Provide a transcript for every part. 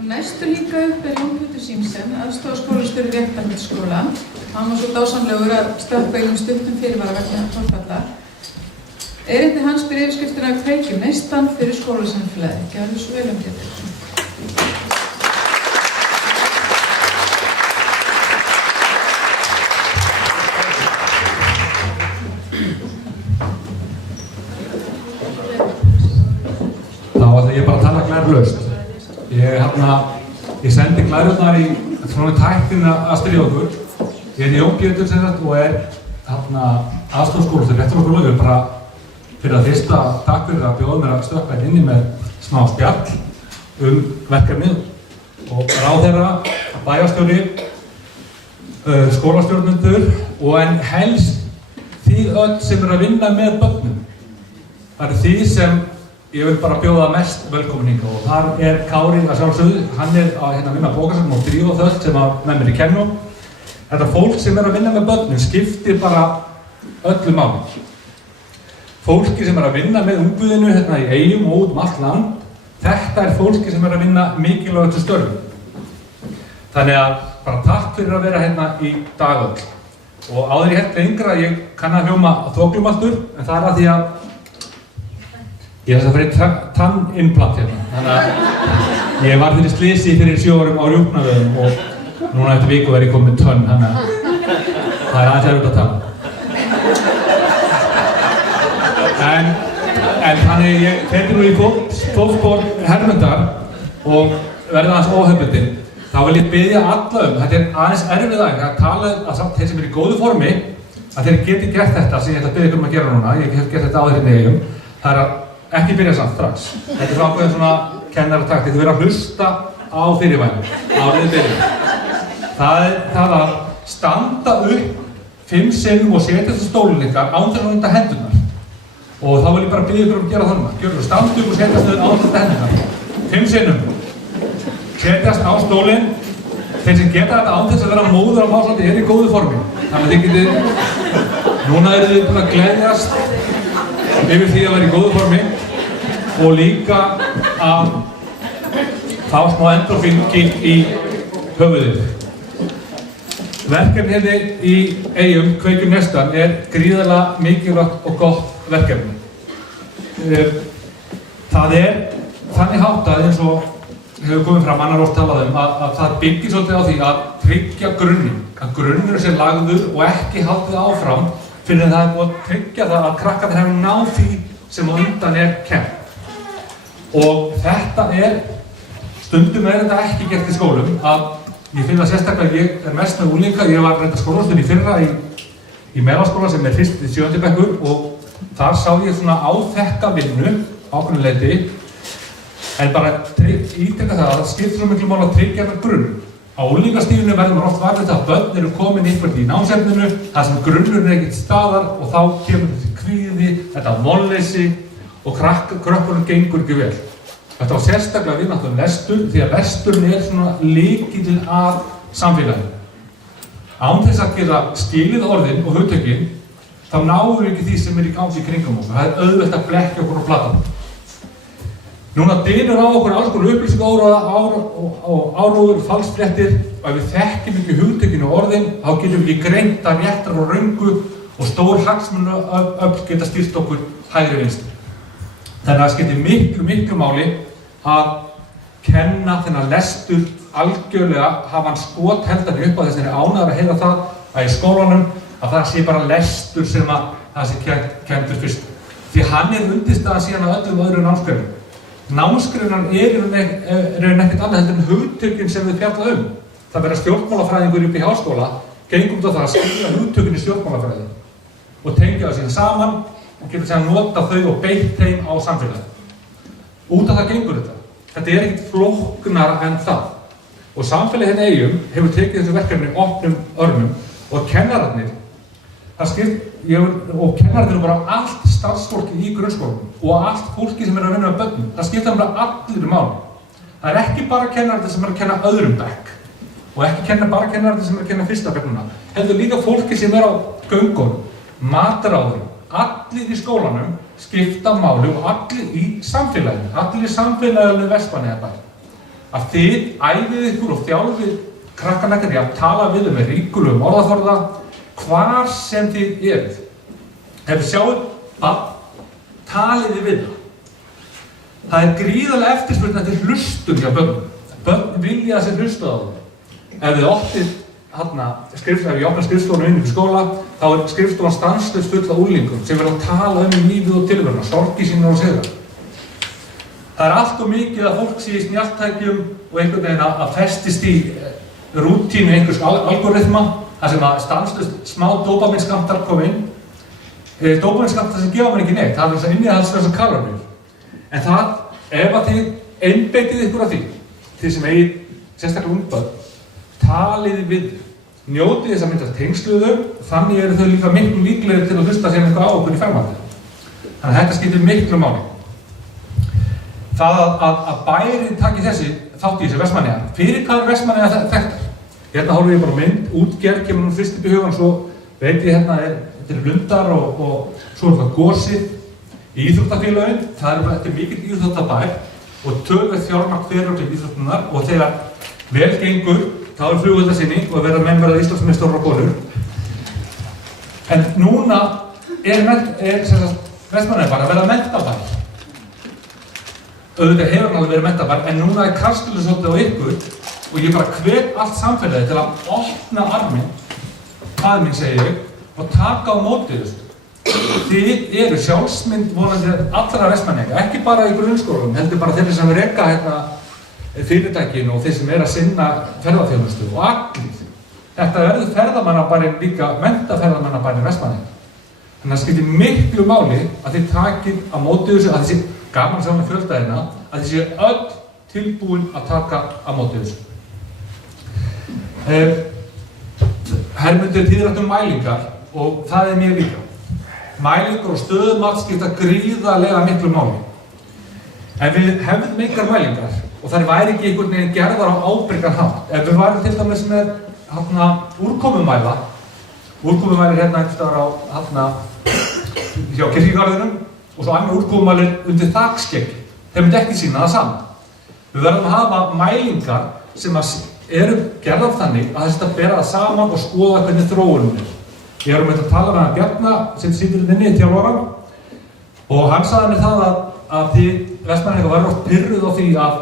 Næstu líka upp Jón Pétur Símsen, aðstoðarskólastjóri Réttarholtsskóla. Hann var svo dásamlegur að stökkva í stuttum fyrirvara vegna forfalla. Erindi hans ber yfirskriftina Kveikjum, neistann fyrir skólasamfélagið. Gjörðu svo vel Pétur. Þá ætla ég bara að tala glærulaust. Ég sendi glærurnar í svona tæktina að stríða okkur. Ég Jón Pétur og aðstoðarskólastjóri Réttarholtsskóla. Ég vil bara fyrir að fyrsta takk fyrir að bjóða mér að stökkva inni með smá spjall verkefnið og ráðherra, bæjarstjóri, skólastjórnendur og en helst þið öll sem að vinna með börnum. Það þið sem ég vil bara bjóða mest velkomin hingað og þar Kári að sjálfsögðu, hann að vinna bókasafn og Drífa þöll sem með mér í Kveikjum. Þetta fólk sem að vinna með börnum skiptir bara öllu máli. Fólki sem að vinna með ungviðinu í Eyjum og út allt land, þetta fólki sem að vinna mikilvægt störfum. Þannig að bara takk fyrir að vera í dag öll. Og áður ég held lengra, ég kann að hljóma þoklumæltur, en það að því að ég að fara í tannimplant Þannig að ég var fyrir slysi fyrir 7 árum á rjúpnavöðum og núna eftir viku ég komið með tönn, þannig að það aðeins erfitt að tala. En þannig ég fer nú í fótspor Hermundar og verði aðeins óhefbundinn. Þá vil ég biðja alla þetta aðeins erfið að tala að samt þeir sem í góðu formi að þeir geti gert þetta sem ég ætla að biðja ykkur að gera núna. Ég hef gert þetta áður í Eyjum. Það að ekki byrja samt strax. Þetta svo ákveðin svona kennarataktík. Þið verða að hlusta á fyrirvæðinu áður þið byrja. Það að standa upp 5 sinnum og setja þessu stólinn ykkar án þess að nota hendurnar. Og þá vil ég bara biðja ykkur að gera þannig. Gjörðu, standa upp og setjast þau án þess að nota hendurnar. 5 sinnum. Setjast á stólinn. Þeir sem geta þetta án þess að vera móður á máslandi í góðu formi. Þannig að þið getið, núna eru þið búin að gleðjast yfir því að vera í góðu formi og líka að fá smá endorfín-kick í höfuðið. Verkefnið í Eyjum, Kveikjum neistann, gríðarlega mikilvægt og gott verkefni. Það þannig háttað eins og hefur komið fram annar oft talað að það byggir svolítið á því að tryggja grunnin. Að grunnur sé lagður og ekki haldið áfram fyrir en það búið að tryggja það að krakkarnir hefur náð því sem á undan kennt. Og þetta stundum þetta ekki gert í skólum að ég finn það sérstaklega að ég mest með unglinga. Ég var reynda skólastjóri í fyrra í meðalskóla sem 1. til 7. bekkur og þar sá ég svona áþekka vinnu ákveðnu leyti en bara ítreka það að það skiptir svo miklu máli að tryggja þetta grunn. Á unglingastífinu verður maður oft varðið að börn eru komin eitthvað í námsefninu þar sem grunnurinn ekkert staðar og þá kemur þessi kvíði, þetta vonleysi og krökkunum gengur ekki vel. Þetta var sérstaklega við náttúrulega lestur því að lesturinn svona lykillinn að samfélaginu. Án þess að geta skilið orðin og hugtökin þá náum við ekki því sem í gangi í kringum okkur. Það auðvelt að blekkja okkur á platan. Núna dynur á okkur alls konar áróður, falsfréttir og ef við þekkjum ekki hugtökin og orðin þá getum við ekki greint að réttar og röngu og stór hagsmunaöfl geta stýrt okkur hægri vinstri. Þannig að það skiptir miklu máli að kenna þennan lestur algjörlega hafa hann skotheldan upp á þess að ánægður að heyra það að í skólanum að það sé bara lestur sem að það sé kenndur fyrst. Því hann undirstaðan síðan að öllum öðrum námsgreinum. Námsgreinar ekkert annað heldur en hugtökin sem við fjalla Það vera stjórnmálafræðingur upp í háskóla gengum út á það að skilja hugtökin í stjórnmálafræði og tengja það síðan saman og geta síðan nota þau og beitt þeim á samfélagi. Út af það gengur þetta. Þetta ekkert flóknara en það. Og samfélagið Eyjum hefur tekið þessu verkefni opnum örmum og kennararnir eru bara allt starfsfólki í grunnskólum og allt fólki sem að vinna með börnum. Það skipta bara allir máli. Það ekki bara kennararnir sem að kenna öðrum bekk og ekki bara kennararnir sem að kenna fyrsta bekknuna. Heldur líka fólki sem á göngunum, mataráðurum, allir í skólanum skipta máli og allir í samfélaginu Vestmannaeyjabæ. að þið æfið ykkur og þjálfið krakkana ykkar í að tala við með ríkulegum orðaforða hvar sem þið eruð. Ef við sjáum að taliði við það. Það gríðarlega eftirspurn eftir hlustum hjá börnum. Börn vilja að sér hlusta á það. Ef við opnið ef ég opna skrifstofuna inn í skóla, þá skrifstofan stanslaust full af úlingum sem verða að tala lífið og tilveruna, sorgi sínar og sigra. Það allt og mikið að fólk sé í snjalltækjum og einhvern veginn að festist í rútínu einhvers algoritma, þar sem að stanslaust smá dópamínskammtar koma inn. Dópamínskammtar sem gefa mér ekki neitt, það er þess að innihaldslausa kaloríur. En það, ef að þið einbeitið ykkur af því, þið sem eigið sérstaklega ungbörn, taliði við þau, njótið þess að mynda tengsluðu, þannig eru þau líka miklu líklegri til að hlusta sér eitthvað á okkur í framhaldinu. Þannig að þetta skiptir miklu máli. Það að bærinn taki þessi þátt í þessu Vestmannaeyjar, fyrir hvað er Vestmannaeyjar þekktar? Hérna horfum ég bara mynd, útgerð kemur nú fyrst upp í hugan, svo veit ég hérna þetta eru lundar og svo það gosið, íþróttafélögin, þetta er mikill íþróttabær og töluvert fjármagn fyrir til íþróttunar og þegar vel gengur, þá er flugvöllarsýning og verða menn verða Íslandsmeistarar og konur. En núna er Vestmannaeyjar bara að verða menntabær. Auðvitað hefur hann alveg verið menntabær, en núna er kastlið svolítið á ykkur og ég bara hvet allt samfélagið til að opna arminn, faðir minn segi ég, og taka á móti þessu. Þið eru sjálfsmynd vonandi allra Vestmannaeyinga, ekki bara í grunnskólum, heldur bara þeir sem reka fyrirtækin og þeir sem að sinna ferðaþjónustu og allir. Þetta verður ferðamannabærinn líka menntaferðamannabærinn Vestmannaeyja. Þannig að það skiptir miklu máli að þið takið á móti þessu, að þið sé gaman saman fjöldaðina, að þið sé öll tilbúin að taka á móti þessu. Hermundur þýðir mælingar og það er mér líka. Mælingar og stöðumat skipta gríðarlega miklu máli. Ef við hefðum engar mælingar og það væri ekki einhvern veginn gerðar á ábyrgan hátt. Ef við værum til dæmis með úrkomumæla hérna einhvers staðar á hjá kirkjugarðinum og svo annar úrkomumælir undir þakskeggi. Þeir myndi ekki sýna það saman. Við verðum að hafa mælingar sem eru gerðar þannig að þess að bera það saman og skoða hvernig þróunin er. Ég var að tala með hann Bjarna sem situr inni í þjálfaran og hann sagði mér það að þið Vestmannaeyingar væru oft pirruð á því að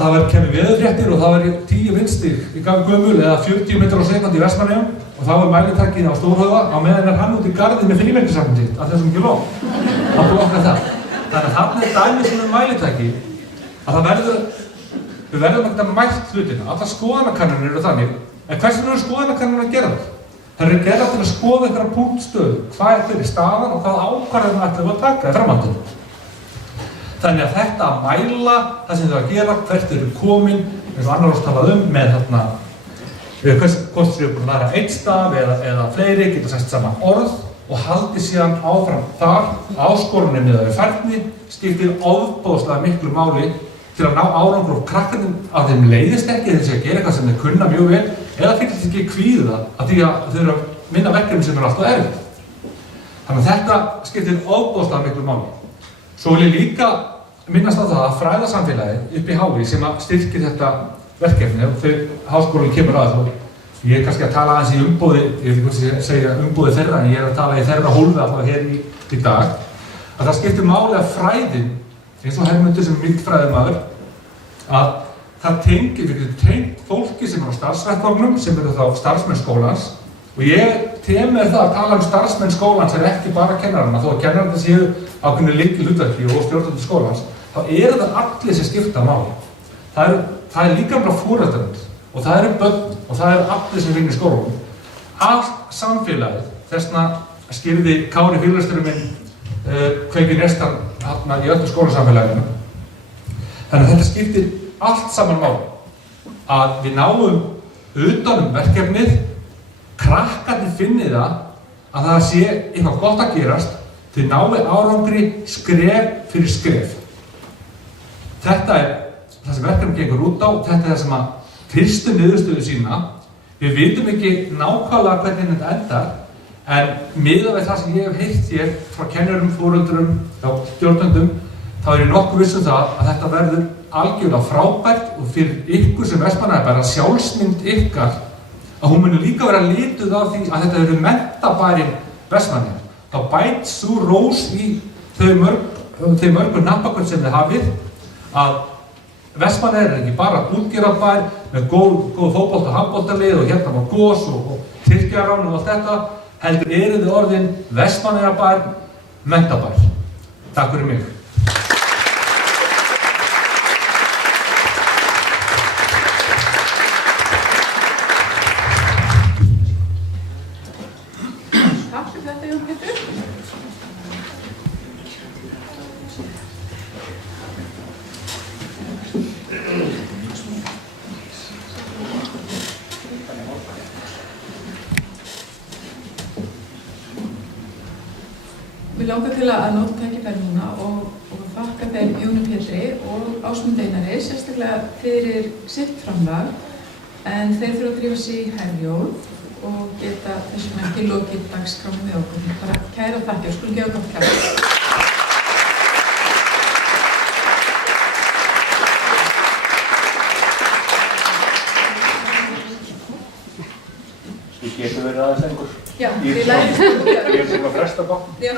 það kemur veðurfréttir og það væri 10 vindstig í gömul eða 40 metrar á sekúndu í Vestmannaeyjum og þá var mælitækið á Stórhöfða á meðan er hann út í garði með frímerkjasafnið sitt af þessum kilóm. Það blokkar það. Þannig að þarna er dæmi sem mælitæki að við verðum ekkert að mælt hlutina. Allar skoðanakannanir eru þannig, en hvers vegna eru skoðanakannanir að gera það? Það eru gerðar til að skoða einhverja punktstöðu, hvað er fyrir staðan og hvaða ákvarðanir ætlum við að taka í framhaldinu. Þannig að þetta að mæla það sem þau að gera, hvert eru komin, eins og annar talaði með hvort þau eru búin að læra einn staf eða fleiri, geta sagt saman orð og haldi síðan áfram þar. Áskorunin miðað við færni skiptir ofboðslega miklu máli til að ná árangur og krakkarnir að þeim leiðist ekki þess að gera eitthvað sem þeir kunna mjög vel eða fyllist ekki kvíða að því að þau eru að vinna verkefni sem alltaf erfitt. Þannig að þetta skiptir ofboðslega miklu máli. Svo vil ég líka minnast á það að fræðasamfélagið upp í HÍ sem að styrkir þetta verkefni og háskólinn kemur að þessu. Ég er kannski að tala aðeins í umbúði, ég veit ekki hvort ég segja umbúði þeirra, en ég er að tala í þeirra hólfi alltaf hér í dag, að það skiptir máli að fræðin, eins og Hermundur sem myndfræðimaður, að það tengt fólki sem er á starfsvettvangnum, sem eru þá starfsmenn skólans, og ég temur það að tala starfsmenn skólans er ekki bara kennarana, þó að kennarana séu ákveðnu lykilhlutverki og stjórnendur skólans, þá eru það allir sem skipta máli. Það er líka bara foreldrarnir, og það eru börn, og það eru allir sem vinna í skólunum. Allt samfélagið, þessna skýrði Kári félagsstjóri minn Kveikjum neistann í öllu skólasamfélaginu. Þannig að þetta skiptir allt saman máli. Að við náum utan verkefnið, krakkarnir finni það að það sé eitthvað gott að gerast, þau nái árangri skref fyrir skref. Þetta er það sem verkefnið gengur út á, þetta er það sem að fyrstu niðurstöðu sína. Við vitum ekki nákvæmlega hvernig þetta endar, en miðað við það sem ég hef heyrt hér frá kennurum, foreldurum, stjórnendum, þá er ég nokkuð viss um það að þetta verður algjörlega frábært og fyrir ykkur sem Vestmannaeyjabær að sjálfsmynd ykkar að hún muni líka vera lituð af því að þetta eru menntabærinn Vestmannaeyjar. Þá bætst sú rós í þau mörgu nafnbökkur sem þið hafið að Vestmannaeyjar ekki bara útgerðarbær með góð fótbolta og handboltalið og hérna var gos og Tyrkjarán og allt þetta, heldur þið orðin Vestmannaeyjabær, menntabær. Takk fyrir mig. Takk fyrir þetta, Jón Pétur. Við langar til að nota tækifæri núna og þakka þeim Jóni Pétri og Ásmundi Einari sérstaklega fyrir sitt framlag, en þeir þurfa að drífa sig í Herjólf og geta þessum ekki lokið dagskráni með okkur. Bara kæra þakki og skulum gefa gott kæra. Ég getur verið aðeins lengur. Já, við lærum. Ég sem að fresta bátt. Já.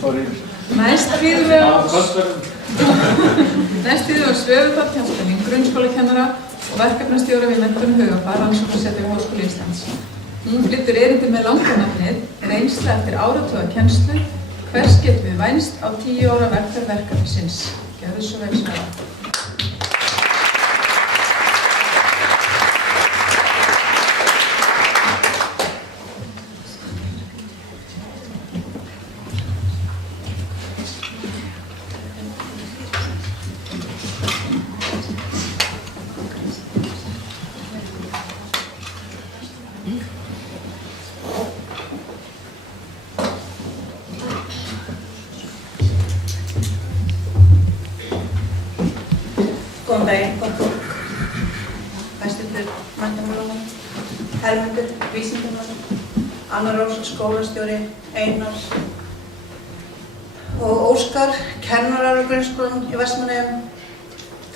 Sorry. Næst býðum við á svöfuþáttkennslu, grunnskólakennara og verkefnastjóra við Menntun Hugafar, Rannsóknasetur Háskóla Íslands. Hún flytur erindi með langanafnið Reynsla eftir áratuga kennslu, hvers getum við vænst á 10 ára vegferð verkefnisins. Gjörðu svo vel svara. Góðan daginn, gott fólk, hæstvirtur menntamálaráðherra, Hermundur, vísindamaður, Anna Rós, skólastjóri, Einar og Óskar, kennarar í grunnskólanum í Vestmannaeyjum.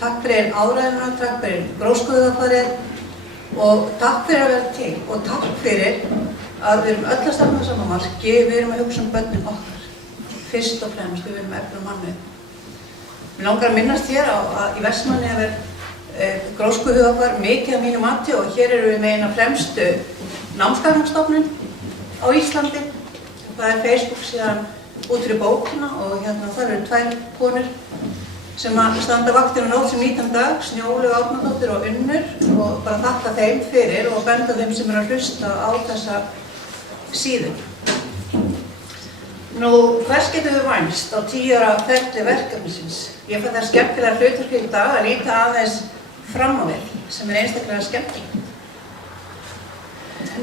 Takk fyrir áræðina, takk fyrir gróskuhugafarið og takk fyrir að vera til og takk fyrir að við erum öll að stefna á sama marki, við erum að hugsa börnin okkar. Fyrst og fremst, við erum að efla mannauð. Mér langar að minnast hér að í Vestmannaeyjum gróskuhugafar mikið að mínu mati og hér erum við með eina fremstu námsgagnastofnun á Íslandi. Það er Facebook síðan út fyrir bókina og hérna það eru 2 konur sem að standa vaktina nótt sem 19 dag, Snjólaug Árnadóttir og Unnur, og bara þakka þeim fyrir og benda þeim sem eru að hlusta á þessa síðu. Nú, hvers getum við vænst á 10 ára ferli verkefnisins? Ég fann það skemmtilega hlutverk í dag að líta aðeins fram á við, sem er einstaklega skemmtilega.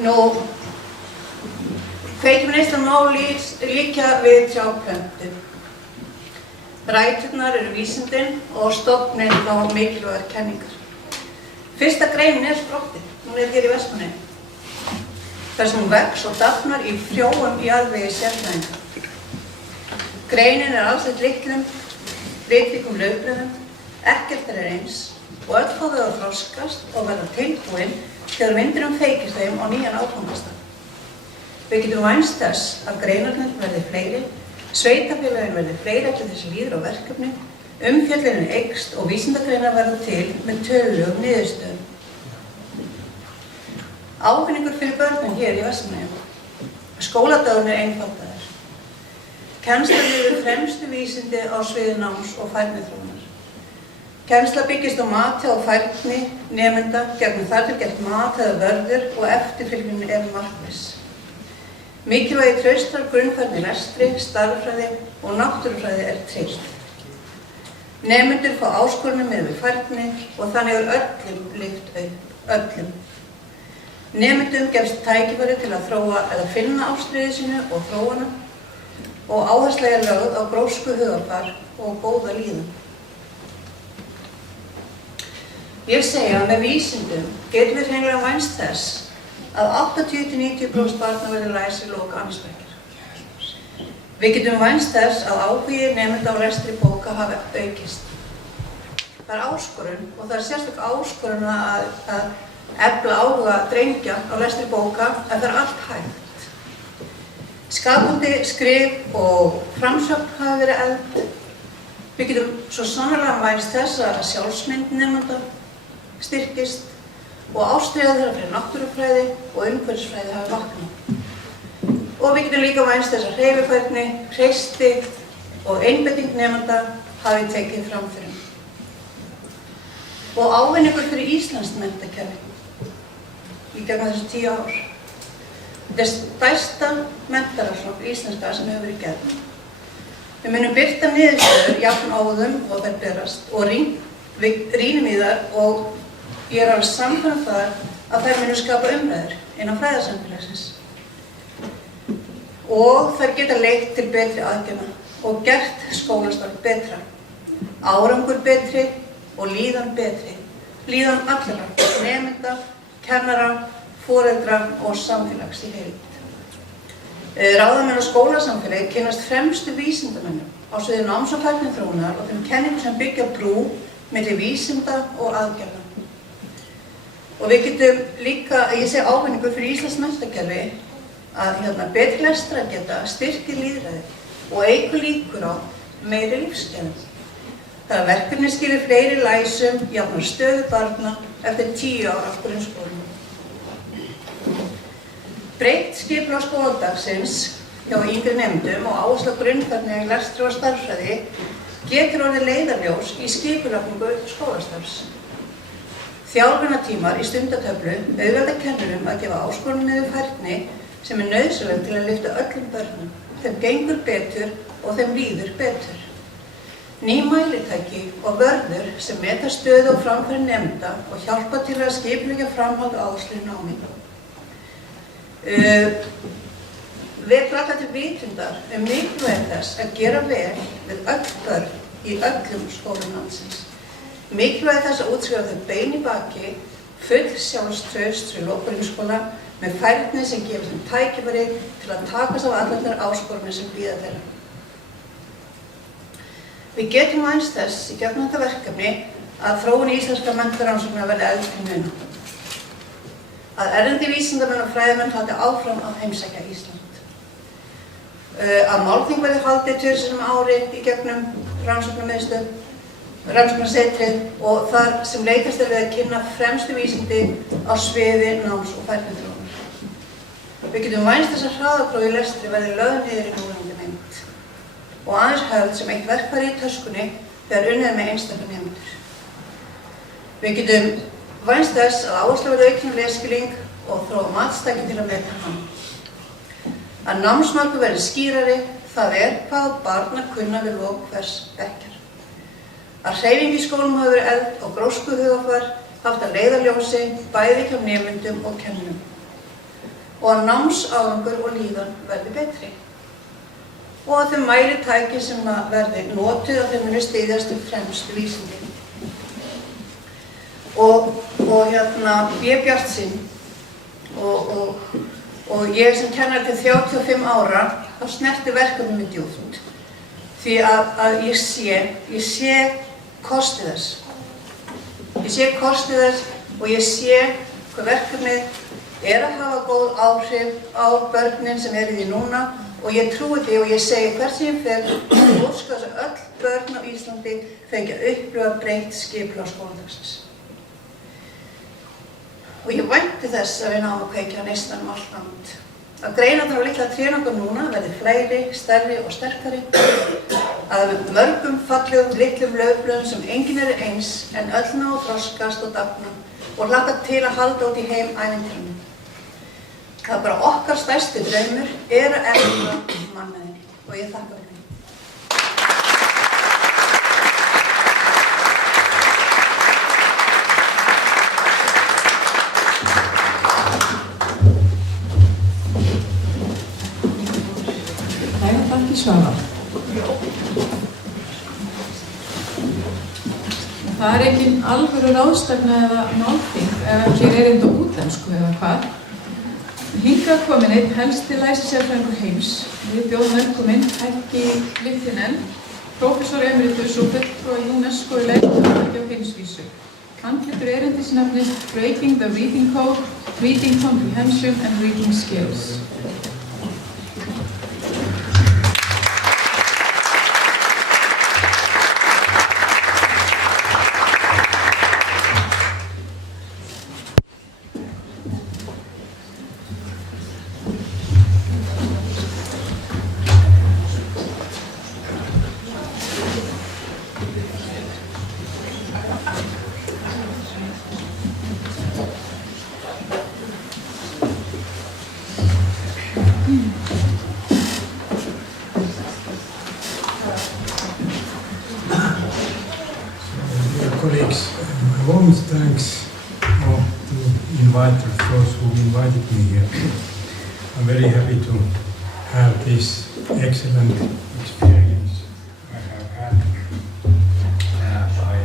Nú, Kveikjum neistann má líkja við trjáplöntu. Ræturnar eru vísindin og stofninn á mikilvægar kenningar. Fyrsta greinin er sprottið, hún er hér í Vestmannaeyjum. Þar sem hún vex og dafnar í frjóum jarðvegi sérfræðinga. Greinin er alsett litlum, litríkum laufblöðum, ekkert er eins og öll fá þau að þroskast og verða tilbúin þegar vindurinn feykir þeim á nýjan áfangastað. Við getum vænst þess að greinarnir verði fleiri, sveitarfélögin verði fleiri eftir þessi líður á verkefni, umfjöllunin eykst og vísindagreinar verða til með tölulegum niðurstöðum. Ávinningur fyrir börnin hér í Vestmannaeyjum. Skóladagurinn er einfaldaður. Kennsla eru fremstu vísindi á sviði náms og færniþróunar. Kennsla byggist á mati og færni nemenda gegnum þar til gert mat eða vörður og eftirfylgni er markviss. Mikilvægi traustrar grunnfærni í lestri, stærðfræði og náttúrufræði er tryggt. Nemendur fá áskorunum með við færni og þannig er öllum líkt öllum. Nemendum gefst tækifæri til að þróa eða finna ástríði sínu og þróuna og áhersla er lögð á gróskuhugafar og góða líðan. Ég segja að með vísindum getum við hreinlega vænst þess að 80–90% barna verði læs í lok annars bekkjar. Við getum vænst þess að áhugi nemenda á lestri bóka hafi aukist. Það áskorun og það sérstök áskorun að efla áhuga drengja á lestri bóka en það allt hægt. Skapandi skrif og framsögn hafa verið efld. Við getum svo sannarlega vænst þess að sjálfsmynd nemenda styrkist og ástríða þeirra fyrir náttúrufræði og umhverfisfræði hafi vaknað. Og við getum líka vænst þess að hreyfifærni, hreysti og einbeiting nemenda hafi tekið framfyrir. Og ávinningur fyrir íslenskt menntakerfi í gegnum þessi 10 ár. Þetta er stærsta menntarannsókn íslenska sem hefur verið gerð. Við munum birta niðurstöður jafn áðum og þær berast og við rýnum í þær og ég er alveg sannfærð þar að þær munu skapa umræður innan fræðasamfélagsins. Og þær geta leitt til betri aðgerða og gert skólastarf betra, árangur betri og líðan betri, líðan allra, nemenda, kennara, foreldra og samfélags í heild. Ráðamenn og skólasamfélagi kynnast fremstu vísindamönnum á sviði náms- og tækniþróunar og þeim kenningum sem byggja brú milli vísinda og aðgerða. Og við getum líka, ég segi ávinningur fyrir íslenskt menntakerfi, að betri lestrargeta styrkir lýðræði og eykur líkur á meiri lífsgæðum. Það að verkefni skilir fleiri læsum, jafnar stöðu barna eftir 10 ára grunnskólanum. Breytt skipulag skóladagsins hjá yngri nemendum og áhersla á grunnfærni í lestri og stærðfræði getur orðið leiðarljós í skipulagningu skólastarfs. Þjálfunartímar í stundatöflu auðvelda kennurum að gefa áskorunum yfir færni sem er nauðsynleg til að lyfta öllum börnum. Þeim gengur betur og þeim líður betur. Ný mælitæki og vörður sem meta stöðu og framfæri nemenda og hjálpa til að skipuleggja framhald og áherslu í námi. Við alla til vitundar mikilvægi þess að gera vel við öll börn í öllum skólum landsins. Mikilvægi þess að útskrifa þau bein í baki, full sjálfstraust fyrir lok grunnskóla með færni sem gefur þeim tækifæri til að takast á allar þær áskoranir sem bíða þeirra. Við getum vænst þess í gegnum þetta verkefni að þróun íslenskra menntarannsókna verði efld til muna. Að erlendi vísindamenn og fræðimenn haldi áfram að heimsækja Ísland. Að málþing verði haldið 2 sinnum á ári í gegnum rannsóknarsetrið og þar sem leitast við að kynna fremstu vísindi á sviði náms- og færniþróunar. Við getum vænst þess að hraðapróf í lestri verði lögð niður í núverandi mynd og aðeins höfð sem eitt verkfæri í töskunni þegar unnið með einstaka nemendur. Við getum vænst þess að áhersla verði aukin lesskilning og þróa matstæki til að meta hann. Að námsmarkmið verði skýrari, það er hvað barn að kunna við lok hvers bekkjar. Að hreyfing í skólum hafi verið efld og gróskuhugafar haft að leiðarljósi bæði hjá nemendum og kennurum. Og að námsárangur og líðan verði betri. Og að þau mælitæki sem verði notuð að þeim muni styðjast fremstu vísindi. Og ég er bjartsýn og ég sem kennari til 35 ára þá snerti verkefnið mig djúpt. Því að ég sé kostið þess. Ég sé kostið þess og ég sé hvað verkefnið að hafa góð áhrif á börnin sem eru í því núna og ég trúi því og ég segi hvert sem ég fer og óska þess að öll börn á Íslandi fengi að upplifa breytt skipulag skóladagsins. Og ég vænti þess að við náum að kveikja neistann allt land. Að greina þarf litla trén okkar núna verði fleiri, stærri og sterkari. Að mörgum fallegum litlum laufblöðum sem enginn eru eins en öll ná að þroskast og dafna og hlakka til að halda út í heim ævintýrunum. Það bara okkar stærsti draumur að efla mannauðinn og ég þakka fyrir mig. Takk í Svavar. Það er engin alvöru ráðstefna eða málþing ef ekki erindi á útlensku eða hvað. Hingað kominn einn helsti læsisérfræðingur heims. Við bjóðum velkominn Helgi Littinen, prófessor emeritus og fulltrúa UNESCO í læsisfræði á heimsvísu. Hann flytur erindisnafnið Breaking the Reading Code, Reading Comprehension and Reading Skills. Colleagues, warm thanks to inviters, those who invited me here. I'm very happy to have this excellent experience I have had by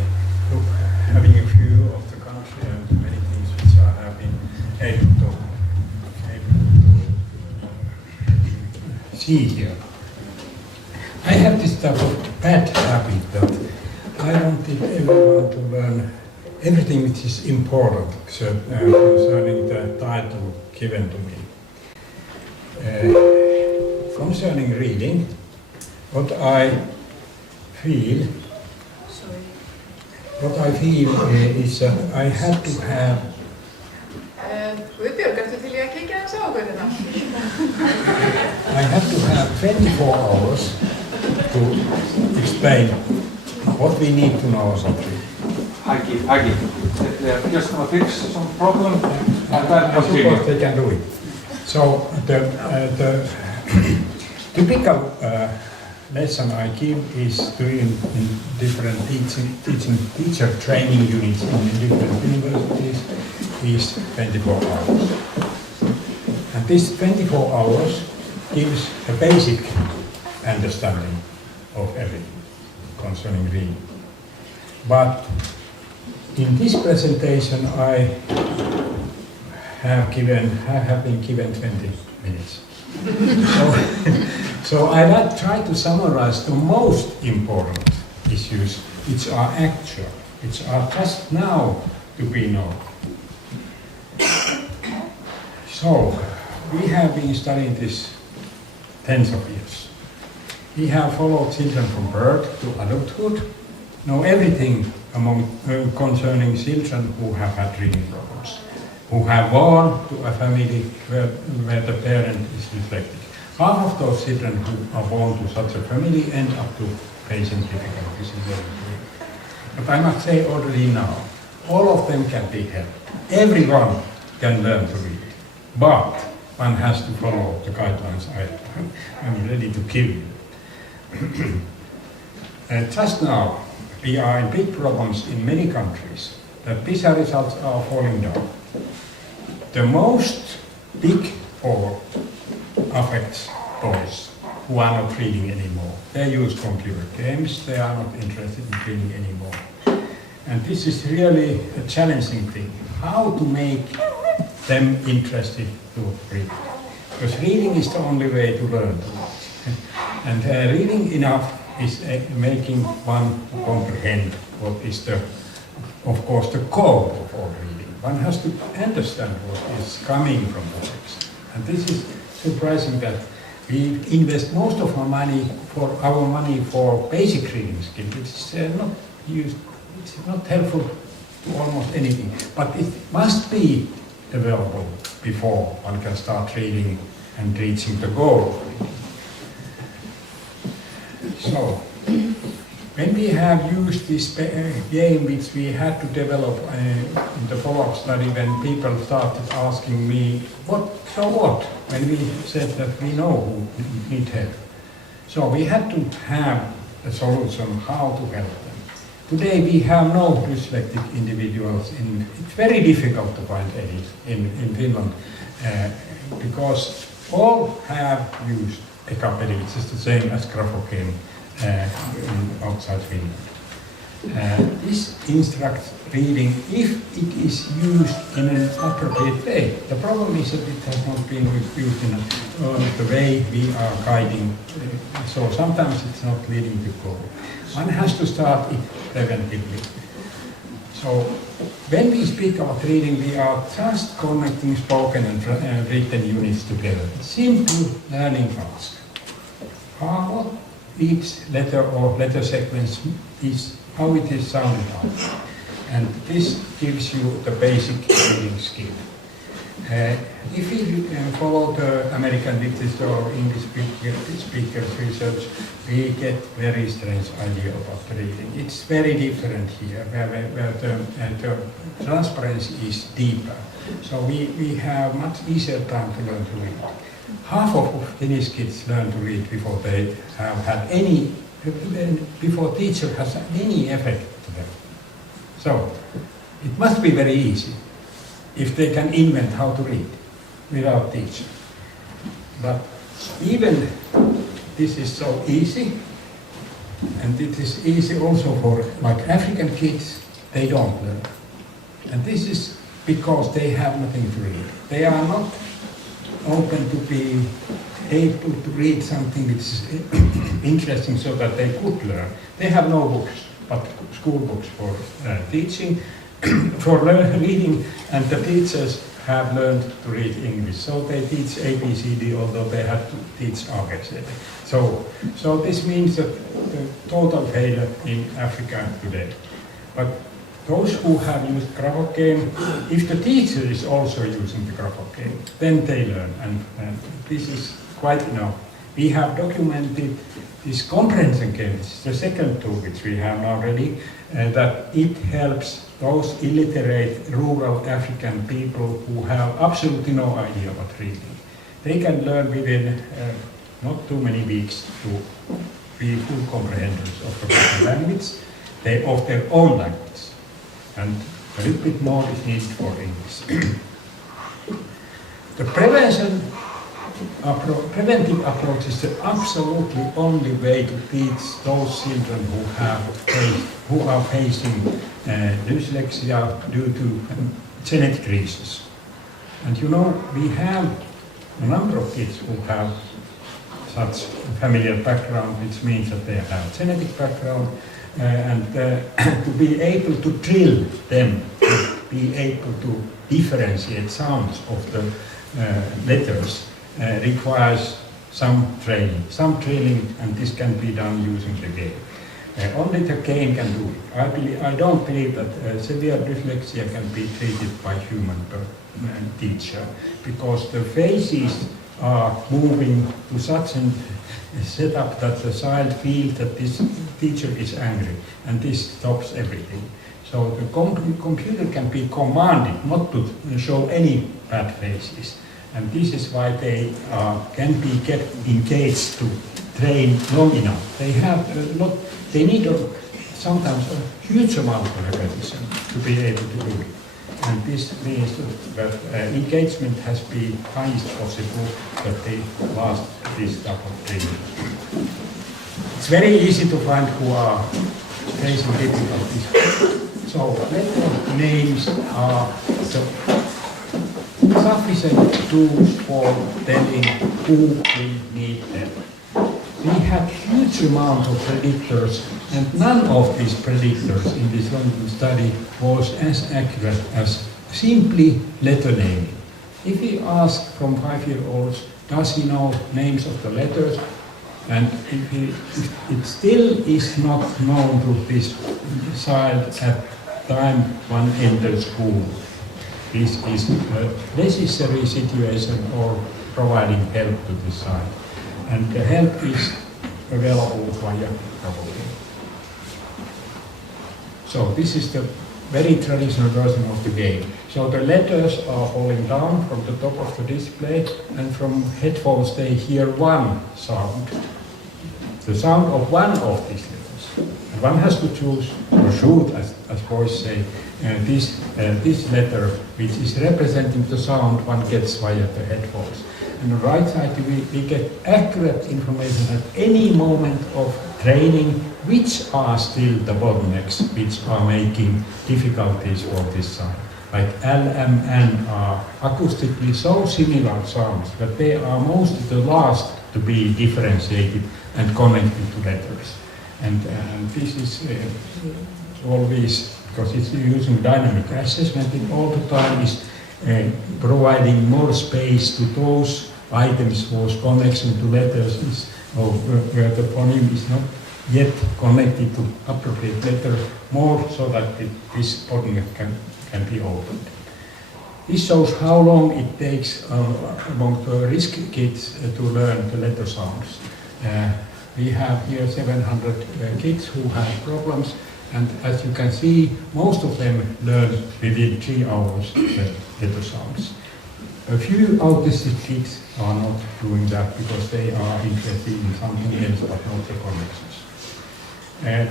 having a view of the country and many things which I have been able to see here. I have this type of bad habit that I wanted everyone to learn everything which is important concerning the title given to me. Concerning reading, what I feel is that I had to have I had to have 24 hours to explain what we need to know about it. Aggie, they're just going to fix some problem and then I suppose they can do it. So the typical lesson I give is doing in different teacher training units in different universities is 24 hours. And this 24 hours gives a basic understanding of everything concerning reading. But in this presentation I have been given 20 minutes. So I try to summarize the most important issues which are actual, which are just now to be known. So we have been studying this tens of years. We have followed children from birth to adulthood, know everything concerning children who have had reading problems, who have born to a family where the parent is dyslexic. Half of those children who are born to such a family end up to facing difficulties in learning. But I must say already now, all of them can be helped. Everyone can learn to read, but one has to follow the guidelines I'm ready to give you. Just now, we are in big problems in many countries that PISA results are falling down. The most big fall affects boys who are not reading anymore. They use computer games, they are not interested in reading anymore. And this is really a challenging thing. How to make them interested to read? Because reading is the only way to learn. And reading enough is making one comprehend what is of course, the core of all reading. One has to understand what is coming from the text. And this is surprising that we invest most of our money for basic reading skill, which is not used, it's not helpful to almost anything. But it must be available before one can start reading and reaching the goal of reading. So, when we have used this game which we had to develop in the follow-up study, when people started asking me, so what? When we said that we know who need help. So we had to have a solution how to help them. Today we have no dyslexic individuals. It's very difficult to find any in Finland because all have used Ekapeli, which is the same as Graphogen outside Finland. This instructs reading if it is used in an appropriate way. The problem is that it has not been used in the way we are guiding, so sometimes it's not leading to goal. One has to start it preventively. So when we speak about reading, we are just connecting spoken and written units together. Simple learning task. How each letter or letter sequence is, how it is sounded out. And this gives you the basic reading skill. If you follow the American literature or English speakers research, we get very strange idea about reading. It's very different here, where the transparency is deeper. So we have much easier time to learn to read. Half of Finnish kids learn to read before they have had any, before teacher has had any effect to them. So it must be very easy if they can invent how to read without teaching. But even this is so easy, and it is easy also for like African kids, they don't learn. And this is because they have nothing to read. They are not open to be able to read something which is interesting so that they could learn. They have no books, but school books for teaching, for reading, and the teachers have learned to read English. So they teach ABCD, although they have to teach ABCD. So this means that the total failure in Africa today. But those who have used Kveikjum, if the teacher is also using the Kveikjum, then they learn, and this is quite enough. We have documented this comprehension game, which is the second tool which we have now ready, that it helps those illiterate rural African people who have absolutely no idea about reading. They can learn within not too many weeks to be full comprehenders of the language, of their own language. And a little bit more is needed for English. The preventive approach is the absolutely only way to teach those children who are facing dyslexia due to genetic reasons. And you know, we have a number of kids who have such familial background, which means that they have genetic background, and to be able to drill them, to be able to differentiate sounds of the letters requires some training, and this can be done using the game. Only the game can do it. I don't believe that severe dyslexia can be treated by human teacher, because the faces are moving to such a setup that the child feels that this teacher is angry, and this stops everything. So the computer can be commanded not to show any bad faces, and this is why they can be kept engaged to train long enough. They need sometimes a huge amount of repetition to be able to do it. And this means that engagement has been highest possible that they last this type of training. It's very easy to find who are facing difficulties. So letter names are sufficient tools for telling who we need them. We have huge amount of predictors, and none of these predictors in this London study was as accurate as simply letter naming. If we ask from 5-year-olds, does he know names of the letters? And if it still is not known to this child at time one enters school, this is a necessary situation or providing help to this child. And the help is available via Kveikjum. So this is the very traditional version of the game. So the letters are falling down from the top of the display, and from headphones they hear one sound, the sound of one of these letters. And one has to choose or shoot, as boys say, this letter which is representing the sound one gets via the headphones. on the right side we get accurate information at any moment of training, which are still the bottlenecks, which are making difficulties for this sign. Like L, M, N are acoustically so similar sounds that they are mostly the last to be differentiated and connected to letters. And this is always, because it's using dynamic assessment, it all the time is providing more space to those items whose connection to letters is, or where the phoneme is not yet connected to appropriate letter, more so that this bottleneck can be opened. This shows how long it takes among the risk kids to learn the letter sounds. We have here 700 kids who have problems, and as you can see, most of them learn within 3 hours the letter sounds. A few autistic kids are not doing that because they are interested in something else but not the connections.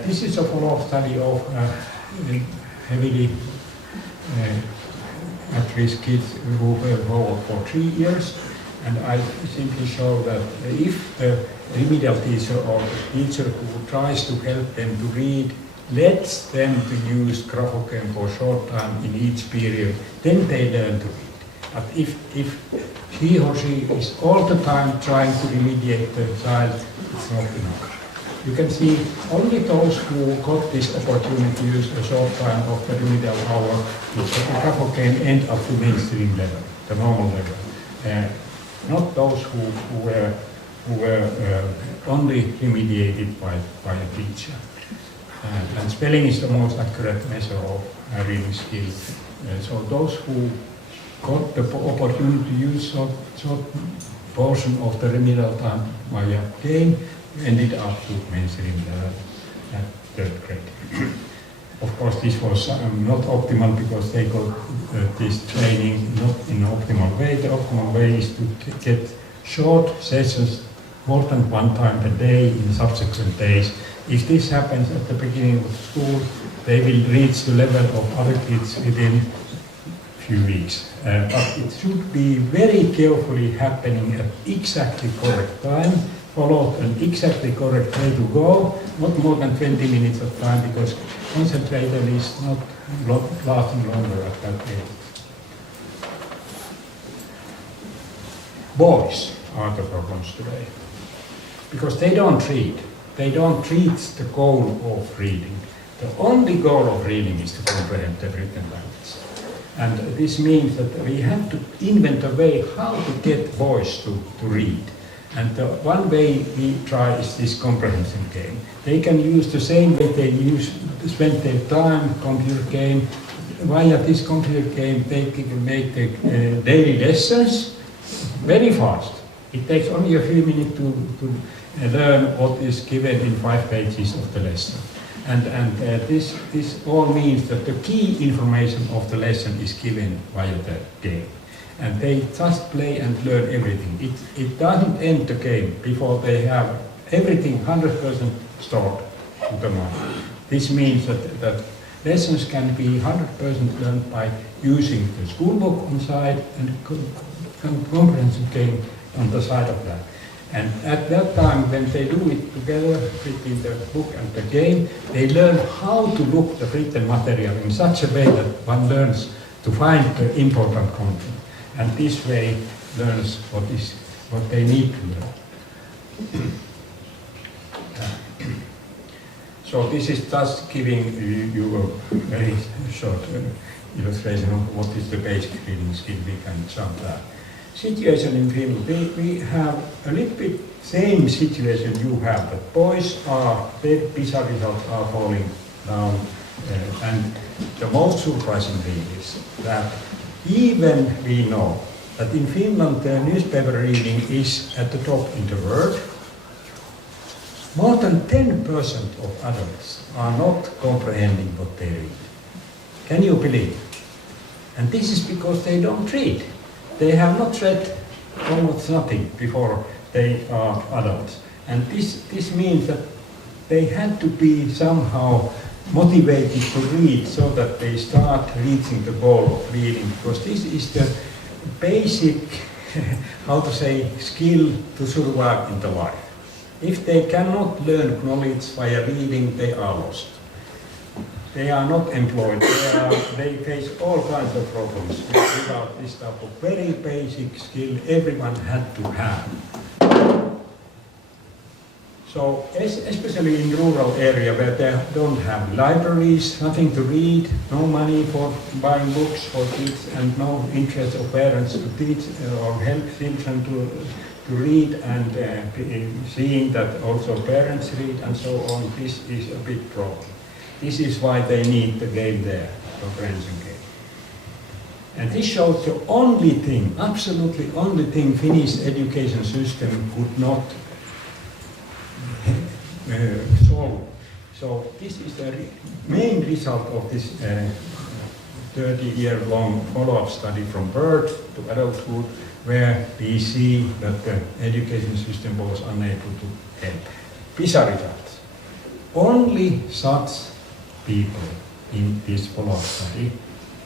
This is a follow-up study of heavily at-risk kids who were followed for 3 years, and I simply show that if the remedial teacher or the teacher who tries to help them to read lets them to use Kveikjum for short time in each period, then they learn to read. But if he or she is all the time trying to remediate the child, it's not enough. You can see only those who got this opportunity to use a short time of the remedial hour, which Kveikjum end up to mainstream level, the normal level. Not those who were only remediated by a teacher. And spelling is the most accurate measure of reading skill. So those who got the opportunity to use short portion of the remedial time via game ended up to mainstream level at 3rd grade. Of course, this was not optimal because they got this training not in an optimal way. The optimal way is to get short sessions more than 1 time a day in subsequent days. If this happens at the beginning of school, they will reach the level of other kids within a few weeks. But it should be very carefully happening at exactly correct time, followed an exactly correct way to go, not more than 20 minutes of time, because concentration is not lasting longer at that age. Boys are the problems today, because they don't read. They don't reach the goal of reading. The only goal of reading is to comprehend the written language. And this means that we have to invent a way how to get boys to read. And the one way we try is this comprehension game. They can use the same way they spend their time, computer game. Via this computer game, they can make the daily lessons very fast. It takes only a few minutes to learn what is given in 5 pages of the lesson. And this all means that the key information of the lesson is given via the game. And they just play and learn everything. It doesn't end the game before they have everything 100% stored to the mind. This means that lessons can be 100% learned by using the school book on side and comprehension game on the side of that. And at that time, when they do it together between the book and the game, they learn how to look the written material in such a way that one learns to find the important content. And this way learns what they need to learn. So this is just giving you a very short illustration of what is the basic reading skill. We can jump that. Situation in Finland, we have a little bit same situation you have, that boys their PISA results are falling down, and the most surprising thing is that even we know that in Finland the newspaper reading is at the top in the world, more than 10% of adults are not comprehending what they read. Can you believe? And this is because they don't read. They have not read almost nothing before they are adults. And this means that they had to be somehow motivated to read so that they start reaching the goal of reading, because this is the basic how to say, skill to survive in the life. If they cannot learn knowledge via reading, they are lost. They are not employed. They face all kinds of problems without this type of very basic skill everyone had to have. So, especially in rural area where they don't have libraries, nothing to read, no money for buying books for kids, and no interest of parents to teach or help children to read, and seeing that also parents read and so on, this is a big problem. This is why they need the game there, comprehension game. And this shows the only thing, absolutely only thing Finnish education system could not solve. So this is the main result of this 30-year-long follow-up study from birth to adulthood, where we see that the education system was unable to help. PISA results. Only such people in this follow-up study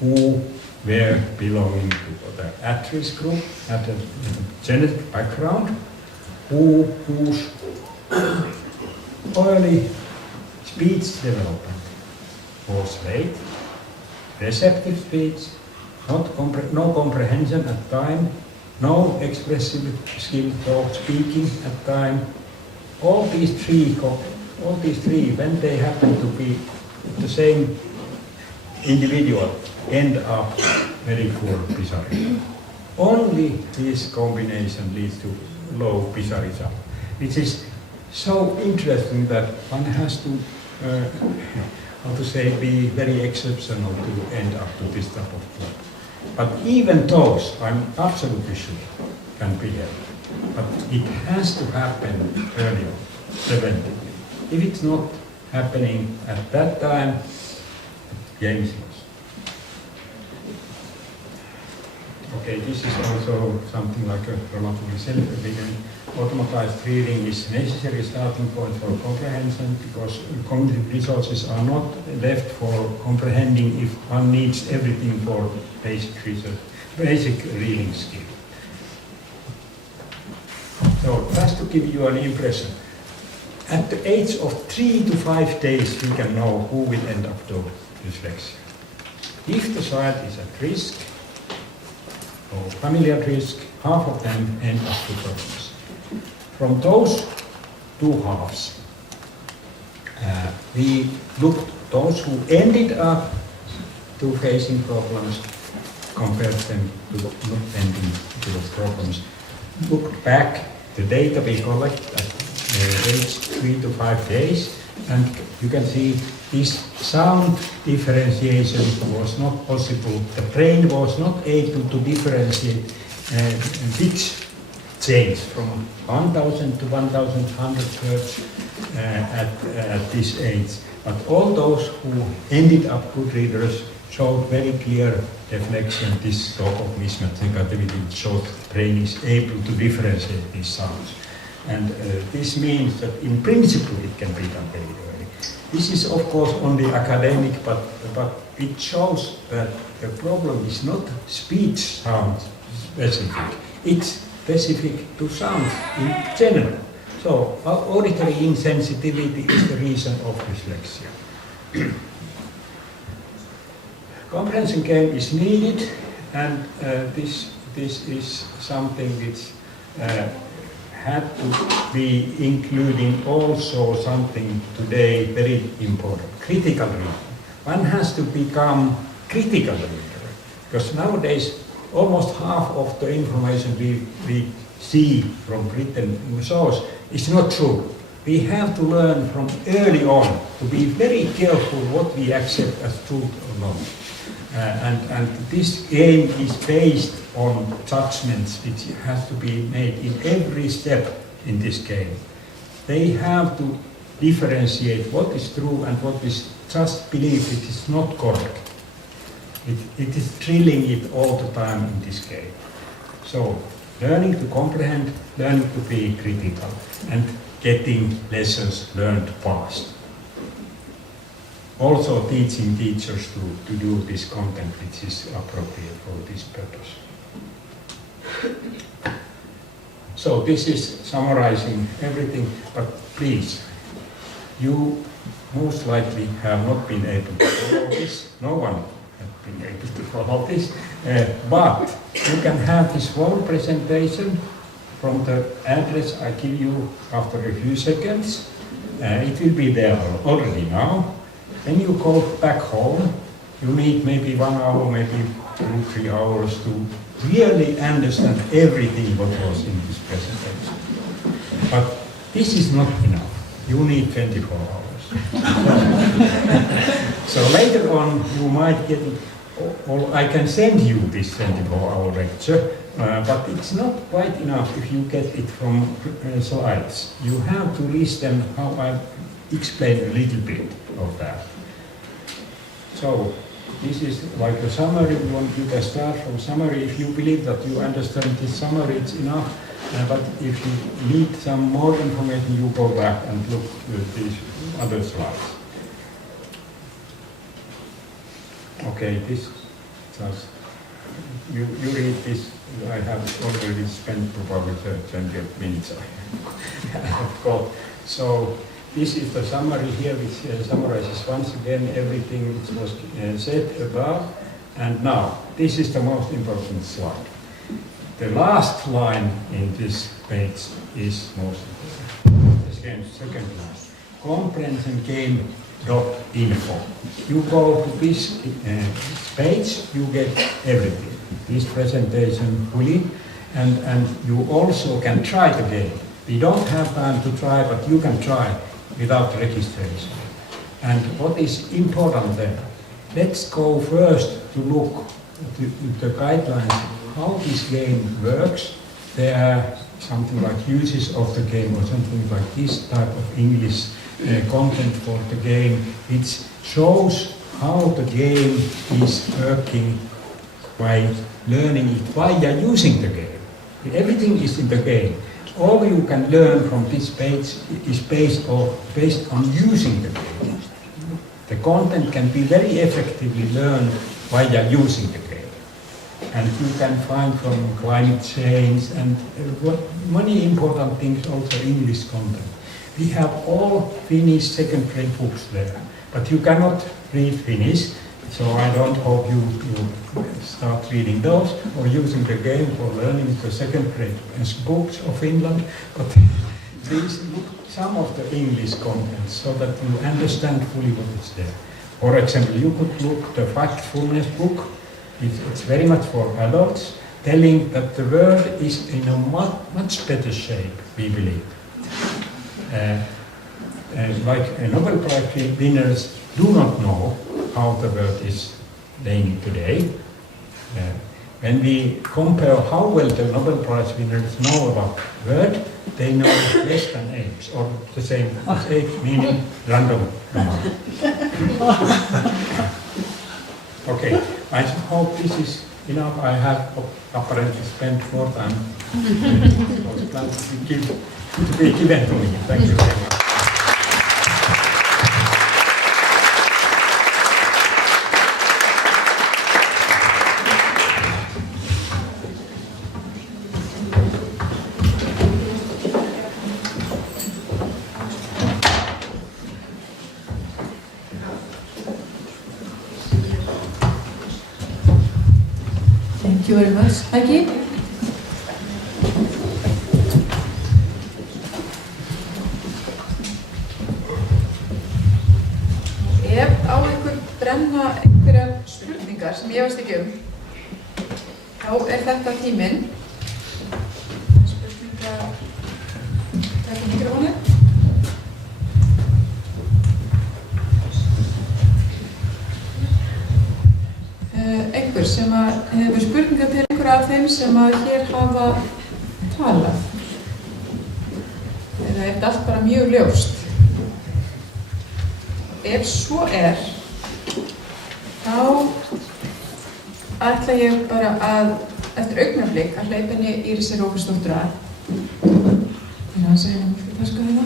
who were belonging to the at-risk group, had a genetic background, whose early speech development was late, receptive speech, no comprehension at time, no expressive skill for speaking at time. All these three, when they happen to be the same individual, end up very poor PISA result. Only this combination leads to low PISA result, which is so interesting that one has to, be very exceptional to end up to this type of problem. But even those, I'm absolutely sure, can be helped. But it has to happen early on, preventively. If it's not happening at that time, the game is lost. Okay, this is also something like a relatively self-evident. Automatized reading is necessary starting point for comprehension, because cognitive resources are not left for comprehending if one needs everything for basic research, basic reading skill. So just to give you an impression, at the age of 3 to 5 days we can know who will end up to dyslexia. If the child is at risk, or family at risk, half of them end up to problems. From those two halves, we looked those who ended up to facing problems, compared them to not ending to the problems. Looked back the data we collect at age 3 to 5 days, and you can see this sound differentiation was not possible. The brain was not able to differentiate pitch change from 1000 to 1100 hertz at this age. But all those who ended up good readers showed very clear deflection, this sort of mismatch negativity, which shows the brain is able to differentiate these sounds. And this means that in principle it can be done very early. This is of course only academic, but it shows that the problem is not speech sound specific, it's specific to sound in general. So auditory insensitivity is the reason of dyslexia. Comprehension game is needed, and this is something which had to be including also something today very important, critical reading. One has to become critical reader, because nowadays almost half of the information we see from written source is not true. We have to learn from early on to be very careful what we accept as truth or not. And this game is based on judgments which has to be made in every step in this game. They have to differentiate what is true and what is just belief which is not correct. It is drilling it all the time in this game. So learning to comprehend, learning to be critical, and getting lessons learned fast. Also teaching teachers to do this content which is appropriate for this purpose. So this is summarizing everything, but please, you most likely have not been able to follow this. No one has been able to follow this, but you can have this whole presentation from the address I give you after a few seconds. It will be there already now. When you go back home, you need maybe 1 hour, maybe 2-3 hours to really understand everything what was in this presentation. But this is not enough. You need 24 hours. So later on you might get it, or I can send you this 24-hour lecture, but it's not quite enough if you get it from slides. You have to listen how I explain a little bit of that. So this is like a summary. You can start from summary. If you believe that you understand this summary, it's enough. But if you need some more information, you go back and look at these other slides. Okay, this just you read this. I have already spent probably 20 minutes. I have got. So this is the summary here, which summarizes once again everything which was said above. And now, this is the most important slide. The last line in this page is most important. The second line. Comprehensiongame.info. You go to this page, you get everything. This presentation fully, and you also can try the game. We don't have time to try, but you can try without registration. And what is important there? Let's go first to look at the guidelines, how this game works. There are something like uses of the game or something like this type of English content for the game, which shows how the game is working by learning it while you're using the game. Everything is in the game. All you can learn from this page is based on using the game. The content can be very effectively learned while you're using the game. And you can find from climate change and many important things, also English content. We have all Finnish second grade books there, but you cannot read Finnish, so I don't hope you start reading those or using the game for learning the second grade books of Finland, but please look some of the English content so that you understand fully what is there. For example, you could look the Factfulness book. It's very much for adults, telling that the world is in a much better shape, we believe. Like Nobel Prize winners do not know how the world is laying today. When we compare how well the Nobel Prize winners know about the world, they know less than apes, or the same as apes, meaning random number. Okay, I hope this is enough. I have apparently spent more time. Those plans to be given to me. Thank you very much. Thank you very much. Aki? Ef á einhver brenna einhverjar spurningar sem ég veist ekki þá þetta tíminn. Spurningar... Takk mikrofónu. Einhver sem hefur spurningar til einhverja af þeim sem hér hafa talað. Eða þetta allt bara mjög ljóst. Ef svo þá ætla ég bara að, eftir augnablik, að hleypa henni Írissi Róbersdóttur að. Þannig að segja mér fyrir taska hérna.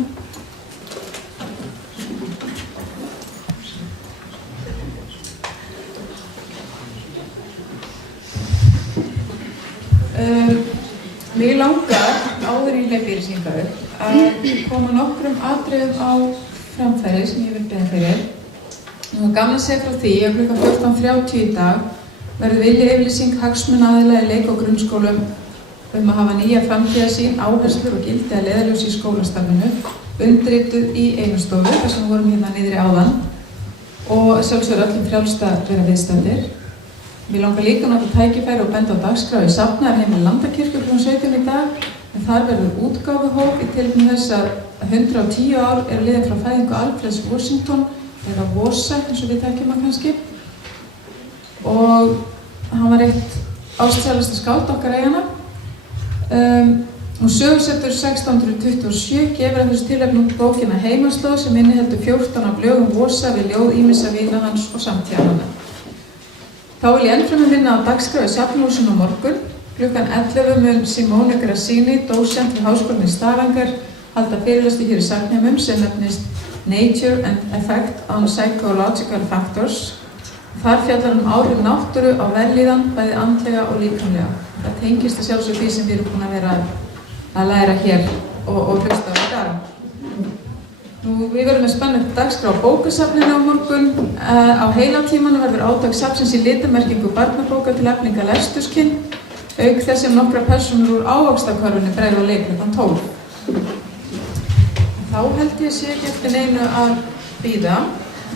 Mig langar áður áður en ég hleypi yfirlýsingar upp að koma nokkrum atriðum á framfæri sem ég vil beða fyrir. Nú er gaman að segja frá því að klukkan 14:30 í dag verður viljayfirlýsing hagsmunaaðila í leik- og grunnskólum að hafa nýja framtíðarsýn, áherslur og gildi að leiðarljósi í skólastarfinu undirrituð í Einastofu, þar sem við vorum hérna niðri áðan og sjálfsögur öllum frjálst að vera viðstaddir. Mér langar líka að nota tækifæri og benda á dagskrá í Safnaðarheimili Landakirkju kl. 17 í dag, en þar verður útgáfuhóf í tilefni þess að 110 ár eru liðin frá fæðingu Alfreds Washington, eða Vosa, eins og við þekkjum hann kannski. Og hann var eitt ástsælasta skáld okkar eigana. Og sögusettur 1627 gefur að þessu tilefni út bókina Heimaslóð sem inniheldur 14 af lögum Vosa við ljóð ýmissa vina hans og samtíðarmanna. Þá vil ég ennfremur minna á dagskrá í Safnahúsinu á morgun. Klukkan 11 mun Simone Grassini, dósent við Háskólann í Stavanger, halda fyrirlestur hér í Sarnheimum sem nefnist Nature and Effect on Psychological Factors. Þar fjallar áhrif náttúru á vellíðan, bæði andlega og líkamlega. Það tengist að sjálfsög því sem við erum búin að vera að læra hér og hlusta á í dag. Nú, við verðum með spennandi dagskrá á bókasafninu á morgun. Á heilatímanum verður átak safnsins í litamerkingu barnabóka til eflinga lesturskinn, auk þess sem nokkra persónur úr ávaxtakörfunni bregða á leik klukkan 12. Þá held ég sé ekki eftir neinu að bíða.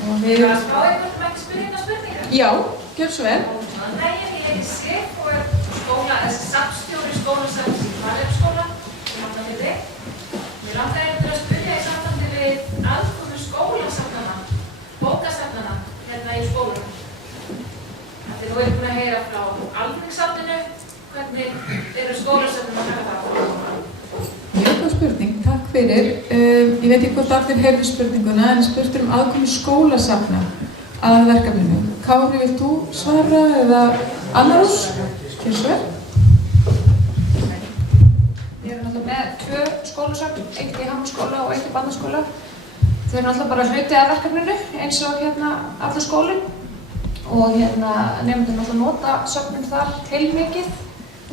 Og við... Má ég spyrja eina spurningar? Já, gjör svo vel. Góðan daginn, ég heiti Sif og er safnstjóri skólasafns í Kveikjum í Hafnarfirði. Mér langar að spyrja í sambandi við aðkomu skólasafnanna, bókasafnanna hérna í skólunum. Þegar þú búin að heyra frá almenningssafninu, hvernig eru skólasafnanna að taka það? Mjög góð spurning, takk fyrir. Ég veit ekki hvort allir heyrðu spurninguna, en spurtur aðkomu skólasafna að verkefninu. Kári, vilt þú svara eða annars? Gjör svo vel. Við erum náttúrulega með 2 skólasöfn, eitt í Hamraskóla og eitt í Barnaskóla. Þau eru náttúrulega bara hluti af verkefninu eins og allur skólinn. Og nemendur náttúrulega nota söfnin þar heilmikið.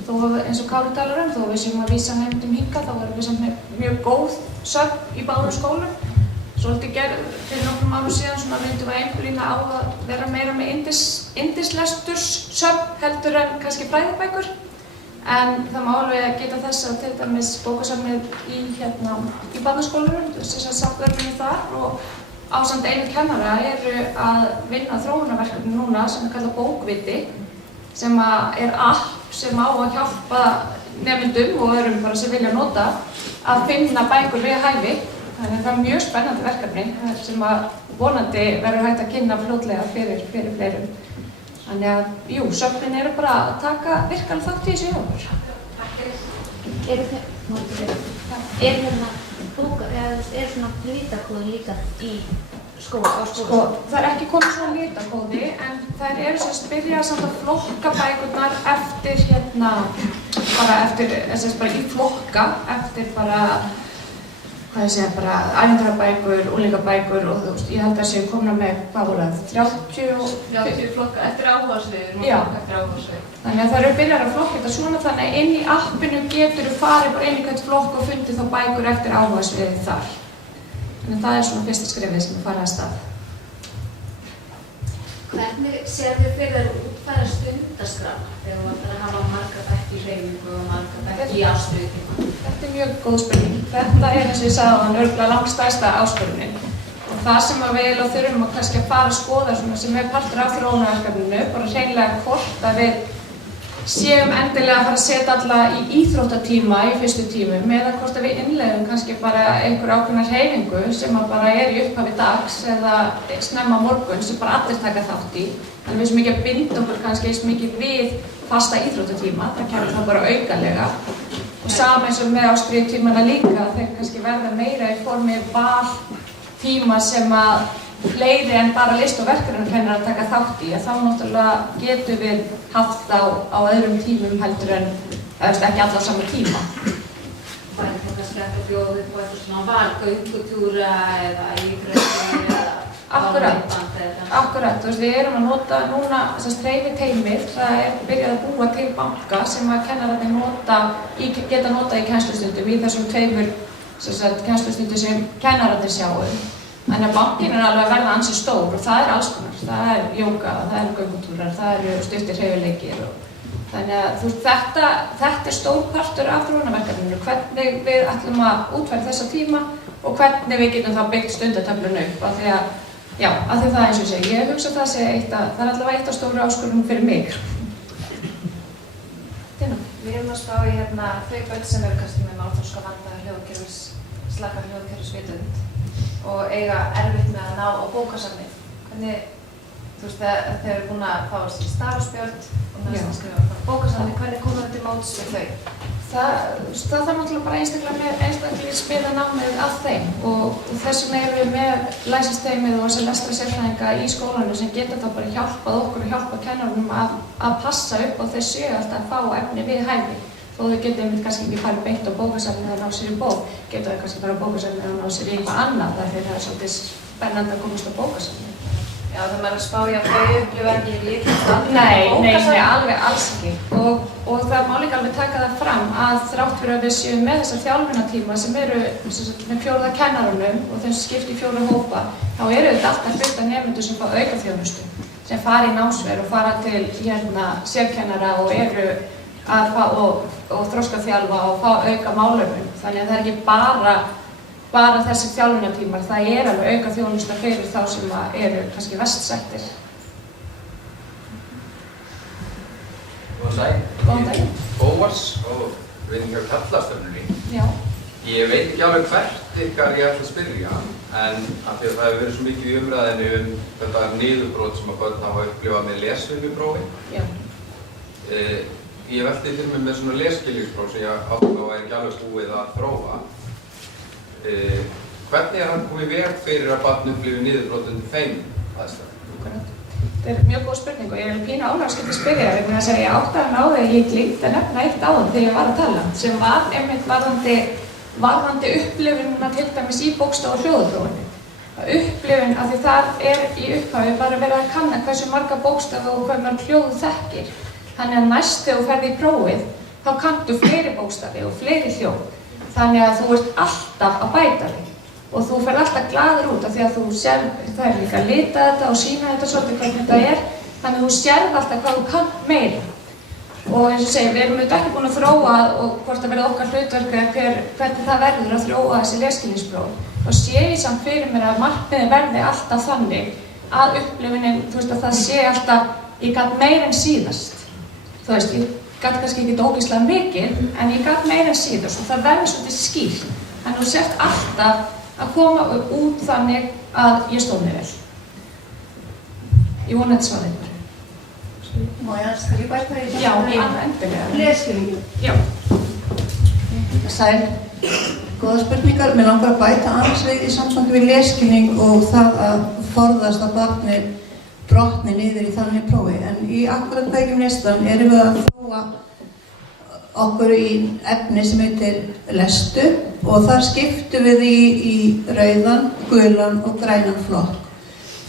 Þó eins og Kári talar þó við séum að vísa nemendum hingað, þá erum við samt með mjög góð söfn í báðum skólum. Svolítið fyrir nokkrum árum síðan myndum við einblína á að vera meira með yndislesturssöfn heldur en kannski fræðibækur. En það má alveg geta þess að til dæmis bókasafnið í Barnaskólanum, þess að safnverðinu þar og ásamt einu kennara eru að vinna þróunarverkefni núna sem er kallað bókviti, sem er app sem á að hjálpa nemendum og öðrum bara sem vilja nota að finna bækur við hæfi. Þannig að það er mjög spennandi verkefni sem vonandi verður hægt að kynna fljótlega fyrir fleirum. Þannig að, jú, söfnin eru bara að taka virkan þátt í þessu hjá okkur. Er svona litakóði líka í skóla? Sko, það er ekki komið svona litakóði, en þær eru sem byrja samt að flokka bækurnar eftir bara í flokka, eftir bara ævintýrabækur, unglingabækur og þú veist, ég held að séu komna með, hvað voru það, 30 flokka eftir áhugasviðum Já. eftir áhugasvið. Þannig að það eru byrjar að flokka þetta svona þannig að inn í appinu getur þú farið bara inn í hvert flokk og fundið þá bækur eftir áhugasviðið þar. Þannig að það er svona fyrsta skrefið sem er farið að stað. Hvernig sér þið fyrir að útfæra stundaskrána þegar þú ætlar að hafa marga bekki í hreyfingu og marga bekki í árstöðutíma? Þetta er mjög góð spurning. Þetta er eins og ég sagði áðan örugglega langstærsta áskorunin. Og það sem við þurfum að kannski að fara að skoða sem er partur af þróunarverkefninu, bara hreinlega hvort að við séum endilega að fara að setja alla í íþróttatíma í fyrstu tímum eða hvort að við innleiðum kannski bara einhver ákveðna hreyfingu sem bara er í upphafi dags eða snemma morgun sem bara allir taka þátt í. Þannig við sem ekki að binda okkur kannski eins mikið við fasta íþróttatíma, það kemur það bara aukalega. Og sama eins og með ástríðutímana líka, þeir kannski verða meira í formi valtíma sem að fleiri en bara list- og verkefnakennarar að taka þátt í, að þá náttúrulega getum við haft þá á öðrum tímum heldur en ekki alla á sama tíma. Hvað er það kannski að bjóða upp á eitthvað svona valgöngutúra eða íþróttir eða Akkurat. þetta. Akkurat, við erum að nota núna hreyfiteymið, það byrjað að búa til banka sem að kennararnir geta notað í kennslustundum í þessum tveimur kennslustundum sem kennararnir sjáum. Þannig að bankinn alveg að verða ansi stór og það alls konar. Það jóga, það göngutúrar, það stuttir hreyfileikir. Þannig að þetta stór partur af þróunarverkefninu, hvernig við ætlum að útfæra þessa tíma og hvernig við getum þá byggt stundatöfluna upp. Af því það eins og ég segi, ég hugsa það allavega eitt af stóru áskorunum fyrir mig. Við erum að spá í þau börn sem eru kannski með málþroska vanda slaka hljóðkerfisvitund og eiga erfitt með að ná á bókasafnið. Hvernig, þeir eru búin að fá sér starfsspjöld og næst að skrifa á bókasafnið, hvernig komum við til móts við þau? Það þarf náttúrulega bara einstaklingsmiða námið af þeim og þess vegna erum við með læsisteymið og þessa lestrasérfræðinga í skólanum sem geta þá bara hjálpað okkur og hjálpað kennarunum að passa upp á þessu alltaf að fá efni við hæfi. Þó þau getum kannski ekki farið beint á bókasafnið að ná sér í bók, geta þau kannski farið á bókasafnið að ná sér í eitthvað annað þar fyrir það er svolítið spennandi að komast á bókasafnið. Já, það maður að spá í að þau upplifa ekki líkast Nei, alveg alls ekki. Og það má líka alveg taka það fram að þrátt fyrir að við séum með þessa þjálfunartíma sem eru með 4 kennarunum og þeim sem skipt í 4 hópa, þá eru þetta alltaf hluta nemendur sem fá aukaþjónustu, sem fara í námsver og fara til sérkennara og eru að fá og þroskaþjálfa og fá auka málefni. Þannig að það er ekki bara þessi þjálfunartímar, það alveg auka þjónusta fyrir þá sem eru kannski verst settir. Góðan daginn. Góðan daginn. Bóas og við erum hjá Karlastöfnunni. Já. Ég veit ekki alveg hvert ykkar ég ætla að spyrja, en af því að það hefur verið svo mikið í umræðinni þetta niðurbrot sem að börn hafa upplifað með lesvinjuprófi. Já. Ég velti til mig með svona lesskilningspróf sem ég átt á ekki alveg búið að þróa. Hvernig hann komið veg fyrir að barn upplifi niðurbrot undir þeim aðstæðum? Það mjög góð spurning og ég pínu ánægðskyld að spyrja þér vegna þess að ég átti að ná því að ég gleymt að nefna eitt áðan þegar ég var að tala sem var einmitt varðandi upplifunina til dæmis í bókstafa- og hljóðuprófinu. Upplifun af því það í upphafi bara verið að kanna hversu marga bókstafa og hvað mörg hljóð þú þekkir. Þannig að næst þegar þú ferð í prófið þá kanntu fleiri bókstafi og fleiri hljóð. Þannig að þú ert alltaf að bæta þig og þú ferð alltaf glaður út af því að það er líka að lita þetta og sýna þetta svolítið hvernig þetta þannig að þú sérð alltaf hvað þú kannt meira. Og eins og segja, við erum auðvitað ekki búin að þróa og hvort það verði okkar hlutverk eða hvernig það verður að þróa þessi lesskilningspróf. Þá sé ég samt fyrir mér að markmiðið verði alltaf þannig að upplifunin, að það sé alltaf, ég gat meira en síðast. Ég gat kannski ekki ógeðslega mikið, en ég gat meira en síðast og það verður svolítið skýrt. Þannig að þú sért alltaf að koma út þannig að ég stóð mig vel. Ég vona þetta svarið ykkur. Má ég aðeins skrifa eitthvað í Já, endilega. Lesskilningum. Já. Sæl, góða spurningar. Mér langar að bæta aðeins við í samsvandi við lesskilning og það að forðast að barnið brotni niður í þannig prófi. En í akkurat Kveikjum neistann erum við að þróa okkur í efni sem heitir lestu og þar skiptum við í rauðan, gulan og grænan flokk.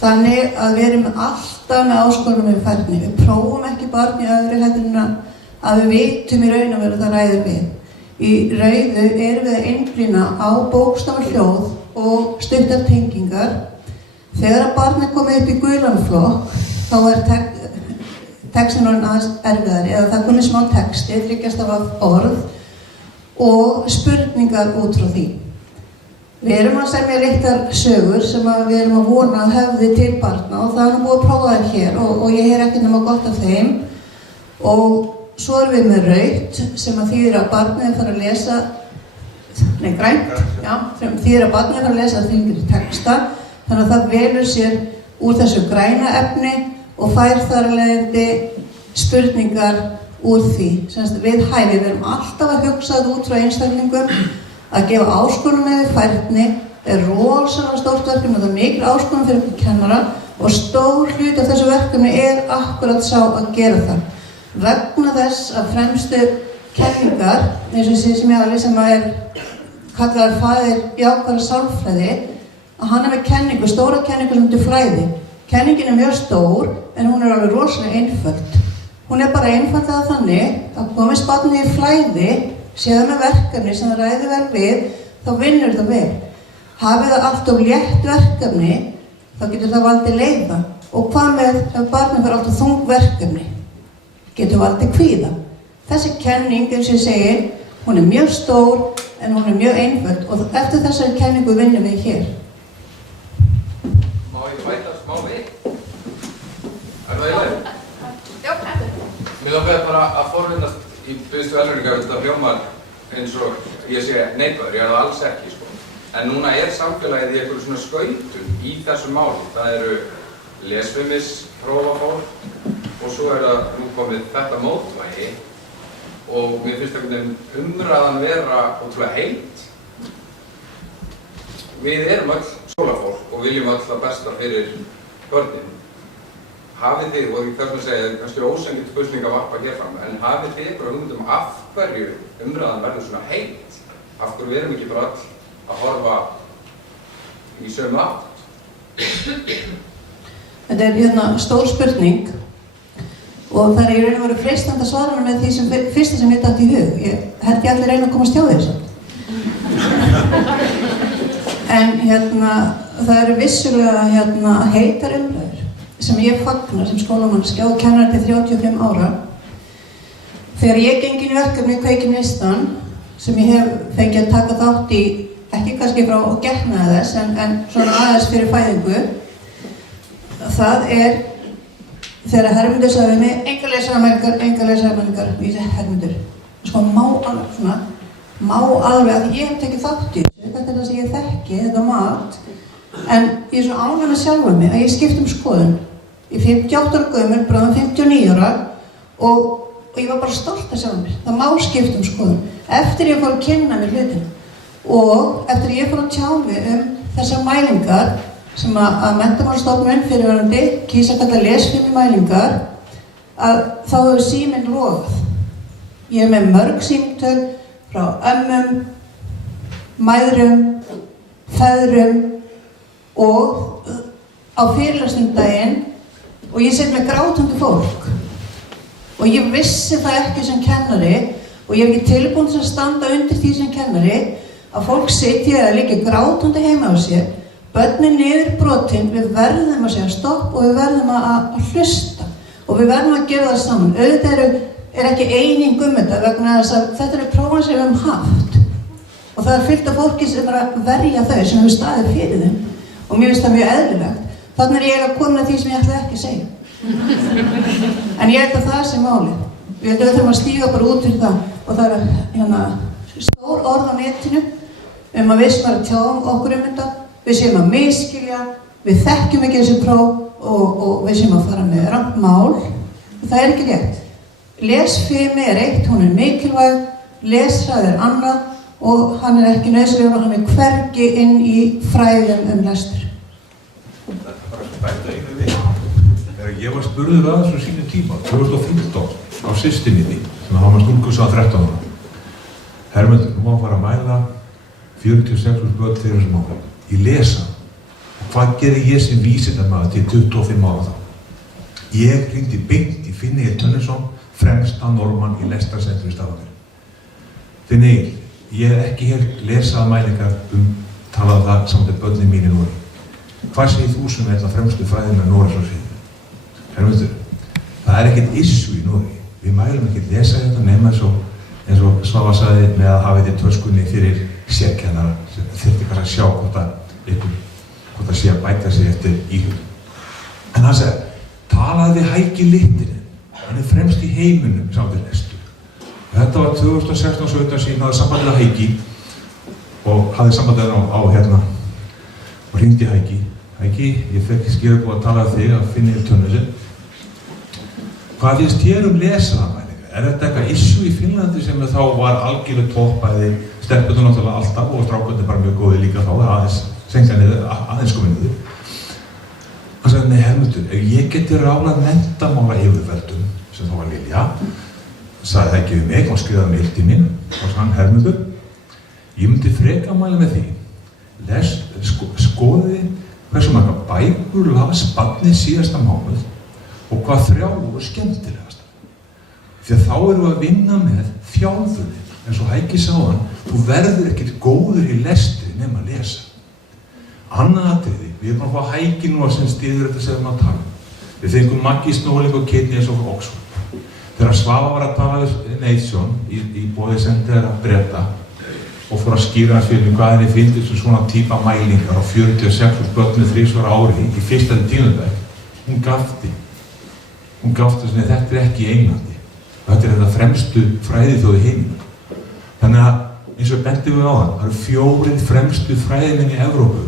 Þannig að við erum alltaf með áskorunum við færni. Við prófum ekki barn í öðru heldur en að við vitum í raun og veru það ræður við. Í rauðu erum við að einblína á bókstafa hljóð og stuttar tengingar. Þegar að barn komið upp í gulan flokk, þá textin orðinn aðeins erfiðari eða það komið smá texti, 3 stafa orð og spurningar út frá því. Við erum að semja litlar sögur sem við erum að vona að höfði til barna og það er búið að prófa þær hér og ég heyr ekki nema gott af þeim. Og svo erum við með rautt sem að þýðir að barnið fara að lesa, grænt, sem þýðir að barnið fara að lesa þingri texta. Þannig að það velur sér úr þessu græna efni og fær þar af leiðandi spurningar úr því. Við hæfi, við erum alltaf að hugsa þetta út frá einstaklingum, að gefa áskorun með færni rosalega stórt verkefni og það mikil áskorun fyrir kennara og stór hluti af þessu verkefni akkurat sá að gera það. Vegna þess að fremstu kenningar, eins og þessi sem ég hafa lesið sem kallaður faðir jákvæðrar sálfræði, að hann með kenningu, stóra kenningu sem heitir flæði. Kenningin mjög stór, en hún alveg rosalega einföld. Hún bara einfaldlega þannig að komist barnið í flæði, séð með verkefni sem það ræður vel við, þá vinnur það vel. Hafið það allt of létt verkefni, þá getur það valdið leiða. Og hvað með ef barnið fyrir allt of þung verkefni? Getur valdið kvíða. Þessi kenning, eins og ég segi, hún mjög stór, en hún mjög einföld og eftir þessari kenningu vinnum við hér. Má ég bæta smá við? Það í lagi? Já, eftir. Mér langaði bara að forvinnast í fyrstu velvörningar, þetta hljómar eins og ég sé neikvæður, ég það alls ekki, sko. En núna samfélagið í einhverju svona skautum í þessu máli. Það eru lesfimisprófafólk og svo það nú komið þetta mótvægi og mér finnst umræðan vera ótrúlega heit. Við erum öll skólafólk og viljum öll það besta fyrir börnin. Hafið þið, og þess að segja, kannski ósengitt spurning að varpa hér fram, en hafið þið einhverja hugmynd af hverju umræðan verður svona heit? Af hverju við erum ekki bara öll að horfa í sömu átt? Þetta stór spurning og það í raun og veru freistandi að svara hana með því fyrsta sem ég datt í hug. Ég held ég allir reyna að komast hjá því samt. En það eru vissulega heitar umræður sem ég fagnar sem skólamanneskja og kennari til 35 ára. Þegar ég geng inn í verkefni Kveikjum neistann sem ég hef fengið að taka þátt í, ekki kannski frá getnaði þess, en svona aðeins fyrir fæðingu, það þegar Hermundur sagði við mig, engar lesaramælingar, og ég segi Hermundur, sko má alveg að ég hef tekið þátt í þessu, þetta það sem ég þekki, þetta mat, en ég svo ánægð með sjálfa mig að ég skipt skoðun. Ég 58 ára gömul, bráðum 59 ára og ég var bara stolt að sjálfa mér. Það má skipta skoðun. Eftir ég fór að kynna mér hlutina og eftir ég fór að tjá mig þessar mælingar sem að Menntamálastofnun fyrirverandi kýs að kalla lesfimimælingar, að þá hefur síminn rofað. Ég með mörg símtöl frá ömmum, mæðrum, feðrum og á fyrirlestum daginn og ég set með grátandi fólk. Og ég vissi það ekki sem kennari og ég ekki tilbúin til að standa undir því sem kennari að fólk sitji eða liggi grátandi heima á sér, börnin niður brotin, við verðum að segja stopp og við verðum að hlusta og við verðum að gera það saman. Auðvitað ekki eining þetta vegna þess að þetta eru prófan sem við höfum haft og það fullt af fólki sem að verja þau sem hefur staðið fyrir þeim og mér finnst það mjög eðlilegt. Þannig ég að koma að því sem ég ætlaði ekki að segja. En ég held að það sé málið. Við þurfum að stíga bara út fyrir það og það stór orð á netinu að við sem að tjá okkur þetta, við séum að misskilja, við þekkjum ekki þessi próf og við séum að fara með rangt mál. Það ekki rétt. Lesfimi eitt, hún mikilvæg, lesræði annað og hann ekki nauðsynlegur og hann hvergi inn í fræðum lestur. Þetta bara bæta einu við. Þegar ég var spurður að þessu sínu tíma, 2015, á systur minni, sem hafa maður stúlku sá 13 ára. Hermundur, nú má fara að mæla 46 börn fyrir þessum ára. Ég lesa. Og hvað gerir ég sem vísindamaður til 25 ára þá? Ég hringdi beint í Finney Tönnesson, fremsta normann í lestrarcentru í Stavanger. Finney, ég hef ekki heyrt lesaðmælingar talað það samt börnin mín í Noregi. Hvað segir þú sem er fremstu fræðimenn Noregs á sviðinu? Hermundur, það ekkert issue í Noregi. Við mælum ekki lesa þetta nema eins og Svava sagði með að hafa þetta í töskunni fyrir sérkennara sem þurfti kannski að sjá hvort það sé að bæta sig eftir íhugum. En hann sagði, talaði við Hækki Littinen, hann fremst í heiminum samt í lestu. Og þetta var 2016-17 síðan hafði sambandið á Hækki og hafði sambandið á og hringdi Hækki. Hækki, ég fekk skilaboð að tala þig að Finney Tönnesson. Hvað finnst þér lesaðmælingar? Er þetta eitthvað issue í Finnlandi sem þá var algjörlega toppæði, stelpunum náttúrulega alltaf og strákunni bara mjög góði líka þá, aðeins senka niður, aðeins komið niður. Hann sagði, nei Hermundur, ef ég geti rálað menntamála yfirvöldum, sem þá var Lilja, sagði það ekki við mig, hann skrifaði mail til mín, og sagði hann, Hermundur, ég myndi freka mæla með því, skoði hversu marga bækur las barnið síðasta mánuð og hvað 3 voru skemmtilegast. Því að þá erum við að vinna með þjálfunni, eins og Hækki sagði, þú verður ekkert góður í lestri nema að lesa. Annað atriði, við erum bara að fá Hækki nú að sem styður þetta sem við erum að tala um. Við fengum Maggi Snóling og Kate Nielsen frá Oxford. Þegar Svava var að tala við Nation í boði sendir að Breta og fór að skýra hans fyrir hvað henni fyndist sem svona típa mælingar á 46 börnum 3 ári í fyrsta til 10. bekk. Hún gafti svona, þetta er ekki í Englandi. Þetta er þetta fremstu fræðiþjóð í heiminum. Þannig að, eins og bendum við á það eru 4 fremstu fræðimenn í Evrópu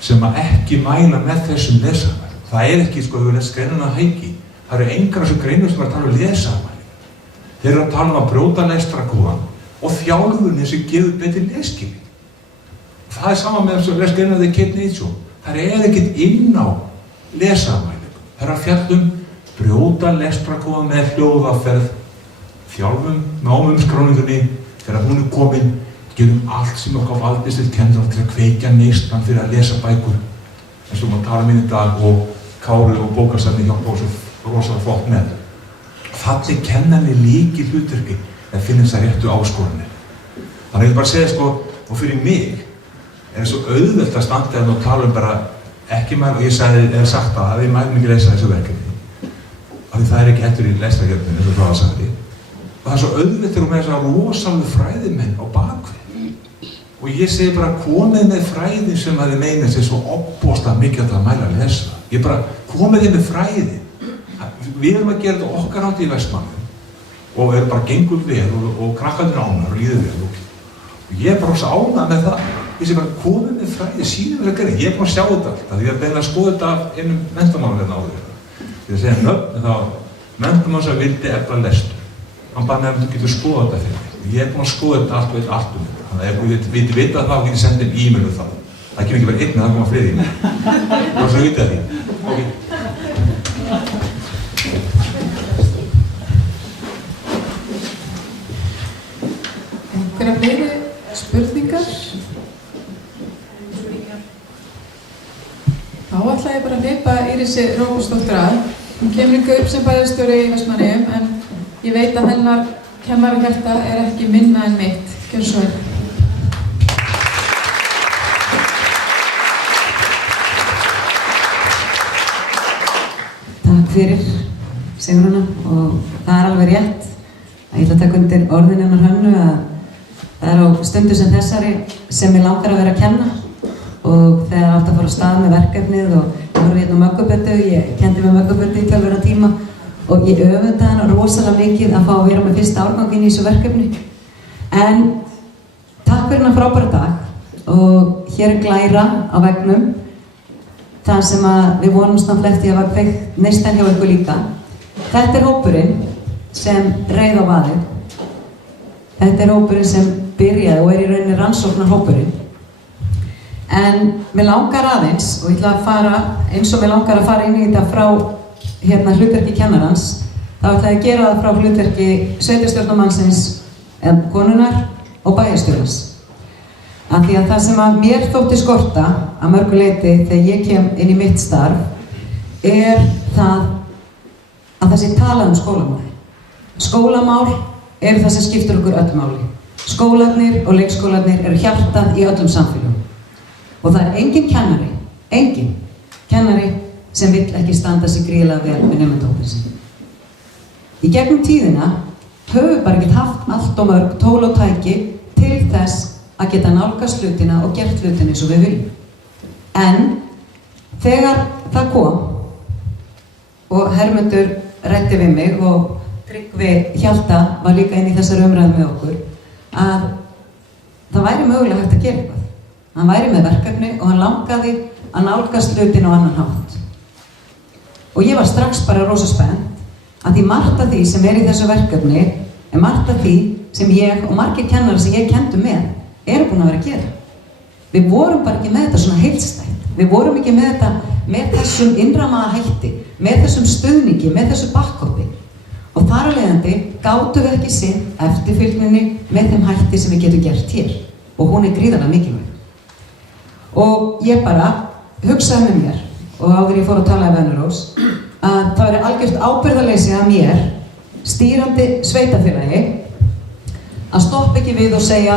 sem að ekki mæla með þessum lesamæli. Það er ekki, sko, við erum greinuna að Hækki. Það eru engar þessu greinur sem að tala um lesamæli. Þeir eru að tala um að brjóta lestrakúðan og þjálfunni sem gefur betri lesskilning. Það er sama með þessu lesgreinaði Kate Nielsen. Það er ekkert inn á lesamæli. Það er að fjalla brjóta lestrakúðan með hljóðaferð, þjálfum námumskráningunni, þegar hún er komin, gerum allt sem okkar valdist til kendur til að kveikja neistann fyrir að lesa bækur. Eins og maður tala í dag og Kári og bókasafni hjálpa svo rosalega flott með. Þannig kennarnir líki hlutverki en finnir þessar réttu áskoranir. Þannig ég bara segja, sko, og fyrir mig er svo auðvelt að standa hérna og tala bara ekki mæla, og ég sagt að við mælum ekki lesa þessu verkefni. Af því það er ekki heldur í lestrargerðinni, eins og Svava sagði. Og það er svo auðvelt þegar með þessar rosalega fræðimenn á bakvið. Og ég segi bara, komið með fræði sem að þið meina sér svo opbósta mikið að mæla að lesa. Ég bara, komið þið með fræði. Við erum að gera þetta okkar átt í Vestmannaeyjum og erum bara gengur vel og krakkarnir ánægðir og líður vel. Og ég er bara svo ánægð með það. Ég segi bara, komið með fræði, sýnum þess að gera. Ég er bara að sjá þetta allt, því að beina að skoða þetta af einum menntamálum hérna áður. Því að segja nöfn, en þá menntamál sem vildi efla lestur. Hann bara nefndi, þú getur skoða þetta fyrir mig. Ég er búinn að skoða þetta allt og veit allt um þetta. Þannig að ef þú vildi vita það, þá getur sendið e-mail um það. Það kemur ekki bara einn, það koma fleiri e-mail. Það var svo vitað því. Okay. Einhverja fleiri spurningar? Þá ætla ég bara að hleypa Írisi Róbersdóttur að. Hún kemur hingað upp sem bæjarstjóri í Vestmannaeyjum en ég veit að hennar kennarahjarta er ekki minna en mitt. Gjörðu svo vel. Takk fyrir, Sigrúna, og það er alveg rétt að ég ætla að taka undir orðin hennar Hönnu að það er á stundu sem þessari sem ég langar að vera að kenna og þegar átt að fara á stað með verkefnið og ég voru hérna á Möggubötu, ég kendi með Möggubötu í 12 ára tíma og ég öfunda hana rosalega mikið að fá að vera með fyrsta árganginn í þessu verkefni. En takk fyrir hennar frábæra dag og hér er glæra á veggnum þar sem að við vonumst náttúrulega eftir að hafa kveikt neistann hjá ykkur líka. Þetta er hópurinn sem reið á vaðið. Þetta er hópurinn sem byrjaði og er í rauninni rannsóknarhópurinn. En mér langar aðeins, og ég ætla að fara eins og mér langar að fara inn í þetta frá hlutverki kennarans, þá ætla ég að gera það frá hlutverki sveitarstjórnarmannsins, konunnar og bæjarstjórans. Af því að það sem að mér þótti skorta að mörgu leyti þegar ég kem inn í mitt starf er það að það sé talað um skólamál. Skólamál eru það sem skiptir okkur öll máli. Skólarnir og leikskólarnir eru hjartað í öllum samfélagum. Og það er engin kennari sem vill ekki standa sig gríðarlega vel með nemendahópinn sinn. Í gegnum tíðina höfum við bara ekki haft allt og mörg tól og tæki til þess að geta nálgast hlutina og gert hlutina eins og við viljum. En þegar það kom og Hermundur ræddi við mig og Tryggvi Hjalta var líka inn í þessari umræðu með okkur að það væri mögulega hægt að gera eitthvað. Hann væri með verkefni og hann langaði að nálgast hlutina á annan hátt. Og ég var strax bara rosa spennt að því margt af því sem er í þessu verkefni er margt af því sem ég og margir kennarar sem ég kenndi með eru búin að vera að gera. Við vorum bara ekki með þetta svona heildstætt. Við vorum ekki með þetta með þessum innramaða hætti, með þessum stuðningi, með þessu bakkoppi. Og þar af leiðandi gátum við ekki sinnt eftirfylgninni með þeim hætti sem við getum gert hér. Og hún er gríðarlega mikilvæg. Og ég bara hugsaði með mér, og áður ég fór að tala við Önurós, að það væri algjört ábyrgðarleysi af mér, stýrandi sveitafélagi, að stoppa ekki við og segja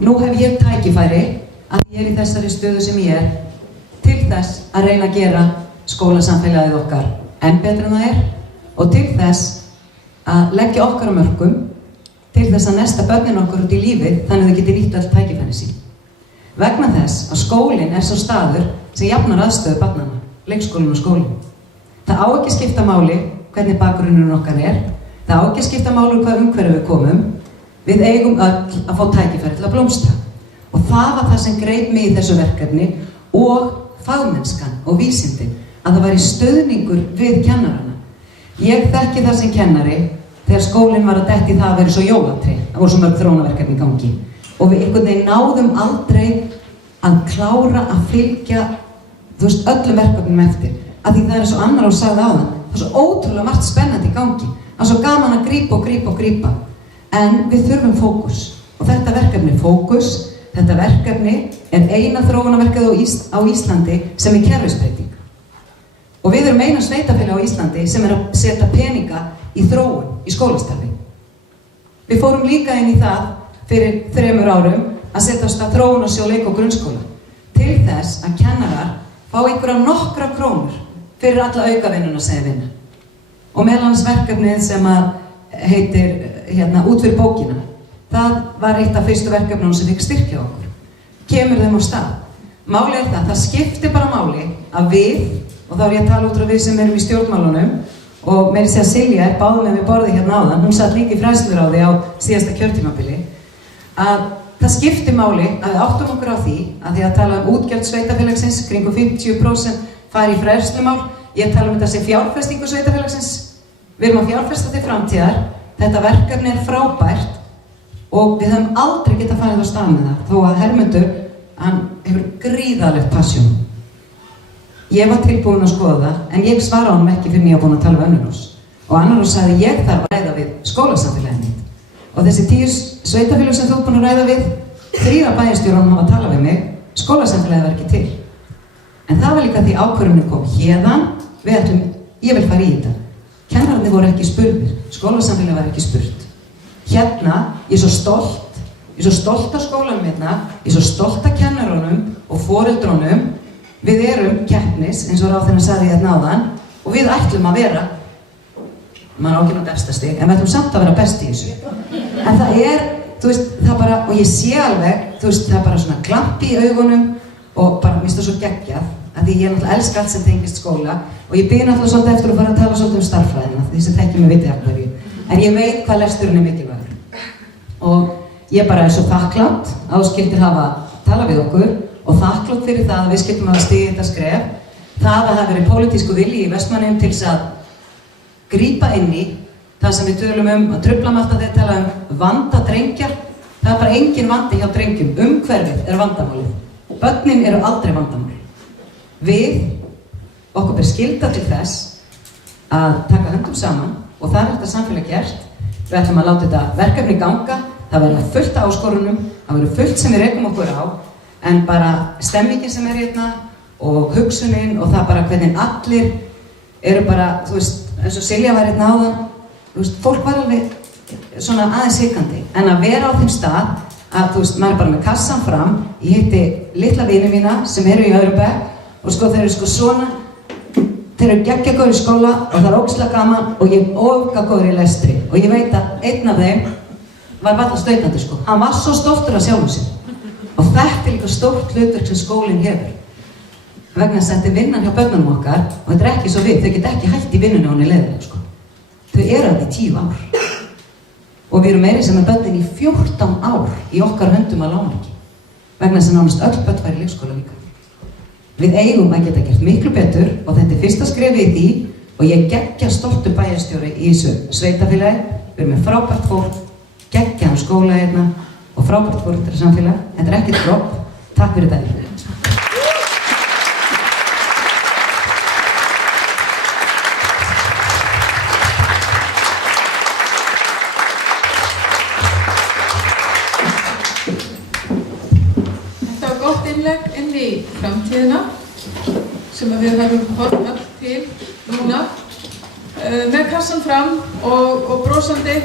nú hef ég tækifæri að ég í þessari stöðu sem ég til þess að reyna að gera skólasamfélagið okkar enn betur en það og til þess að leggja okkar á mörkum til þess að nesta börnin okkar út í lífið þannig að þau geti nýtt öll tækifæri sín. Vegna þess að skólinn svo staður sem jafnar aðstöðu barnanna, leikskólinn og skólinn. Það á ekki skipta máli hvernig bakgrunnurinn okkar það á ekki skipta máli hvað umhverfi við komum, við eigum öll að fá tækifæri til að blómstra. Og það var það sem greip mig í þessu verkefni og fagmennskan og vísindin, að það væri stuðningur við kennarana. Ég þekki það sem kennari þegar skólinn var að detta í það að vera svo jólatré, það voru svo mörg þróunarverkefni í gangi. Og við einhvern veginn náðum aldrei að klára að fylgja, öllum verkefnum eftir. Af því það svo annar og sagði áðan, það svo ótrúlega margt spennandi í gangi. Það svo gaman að grípa. En við þurfum fókus. Og þetta verkefni fókus, þetta verkefni eina þróunarverkefni á Íslandi sem kerfisbreyting. Og við erum eina sveitafélag á Íslandi sem að setja peninga í þróun, í skólastarfi. Við fórum líka inn í það fyrir 3 árum að setja á stað þróunarsjóð leik- og grunnskóla til þess að kennarar fá einhverja nokkra krónur fyrir alla aukavinnuna sem þeir vinna. Og meðal annars verkefnið sem að heitir út fyrir bókina, það var eitt af fyrstu verkefnunum sem fikk styrkja okkur. Kemur þeim á stað. Málið það skiptir bara máli að við, og þá ég að tala út frá við sem erum í stjórnmálunum, og meiri segja Silja báðum með við borðið áðan, hún satt líka í fræðsluráði á síðasta kjörtímabili, að það skiptir máli að við áttum okkur á því að því að tala útgjöld sveitafélagsins, kringum 50% fari í fræðslumál, ég tala þetta sem fjárfestingu sveitafélagsins, við erum að fjárfesta til framtíðar, þetta verkefni frábært og við höfum aldrei getað farið á stað með það, þó að Hermundur, hann hefur gríðalegt passjón. Ég var tilbúin að skoða það, en ég svara honum ekki fyrir ég var búin að tala við Önurós. Og Önurós sagði ég þarf að ræða við skólasamfélagið mitt. Og þessi 10 sveitafélög sem þú ert búin að ræða við, 3 af bæjarstjórunum hafa talað við mig, skólasamfélagið var ekki til. En það var líka því ákvörðunin kom héðan, ég vil fara í þetta. Kennararnir voru ekki spurðir, skólasamfélagið var ekki spurt. Hérna, ég er svo stolt af skólanum hérna, ég er svo stolt af kennarunum og foreldrunum. Við erum keppnis, eins og ráðherrann sagði hérna áðan, og við ætlum að vera, maður á ekki nátt efsta stig, en við ætlum samt að vera best í þessu. En það það bara, og ég sé alveg, það bara svona glampi í augunum og bara, mér finnst það svo geggjað, að því ég náttúrulega elska allt sem tengist skóla og ég byrja náttúrulega svolítið eftir að fara að tala svolítið starffræðina, því sem þekkjum við vitið af hverju. En ég veit hvað lesturinn mikilvægur. Og ég bara svo þakklátt að þú skyldir hafa talað við okkur og þakklátt fyrir það að við skildum hafa stigið þetta skref. Það að það verið pólitísku vilji í Vestmannaeyjum til þess að grípa inn í það sem við tölum að trufla alltaf þegar tala vanda drengja. Það bara engin vandi hjá drengjum. Umhverfið vandamálið. Börnin eru aldrei vandamál. Okkur ber skylda til þess að taka höndum saman og það þetta samfélag gert. Við ætlum að láta þetta verkefni ganga. Það verður fullt af áskorunum, það verður fullt sem við rekum okkur á, en bara stemmingin sem hérna og hugsunin og það bara hvernig allir eru bara, eins og Silja var hérna áðan, fólk var alveg svona aðeins hikandi, en að vera á þeim stað að, maður er bara með kassan fram, ég hitti litla vini mína sem eru í öðrum bekk og þeir eru svona, þeir eru geggja góður í skóla og það er ógeðslega gaman og ég er ofga góður í lestri og ég veit að einn af þeim var varla stautandi hann var svo stoltur af sjálfum sér og þetta líka stórt hlutverk sem skólinn hefur vegna þess að þetta vinnan hjá börnunum okkar og þetta ekki svo við, þau get ekki hætt í vinnunni hún leiðilega þau eru að í 10 ár og við erum meiri sem er börnin í 14 ár í okkar höndum að lána ekki vegna þess að nánast öll börn væri í leikskóla líka við eigum að geta gert miklu betur og þetta fyrsta skrefið í því og ég geggja stoltur bæjarstjóri í þessu sveitafélagi við erum með frábært fólk geggjaðan skóla hérna og frábært foreldra samfélag. Þetta er ekkert dropp. Takk fyrir þetta. Þetta var gott innlegg inn í í framtíðina sem við höfum horft öll til núna með kassan fram og brosandi,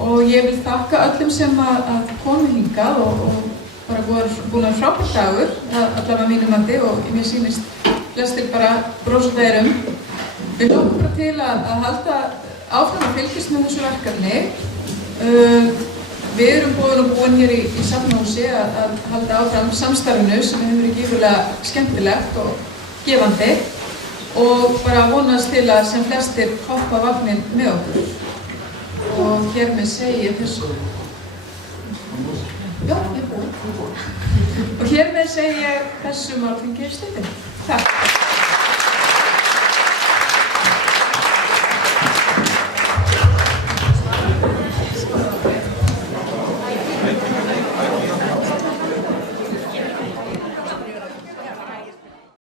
og ég vil þakka öllum sem að komu hingað og bara búin að frábært dagur, allavega mínum mati, og mér sýnist flestir bara brosandi Við lókum bara til að halda áfram að fylgjast með þessu verkefni. Við erum búin hér í Safnahúsi að halda áfram samstarfinu sem hefur verið gífurlega skemmtilegt og gefandi, og bara vonast til að sem flestir hoppa vagnin með okkur. Og hér með segi ég þessu. Já, ég búið. Og hér með segi ég þessu málþingi stundin. Takk.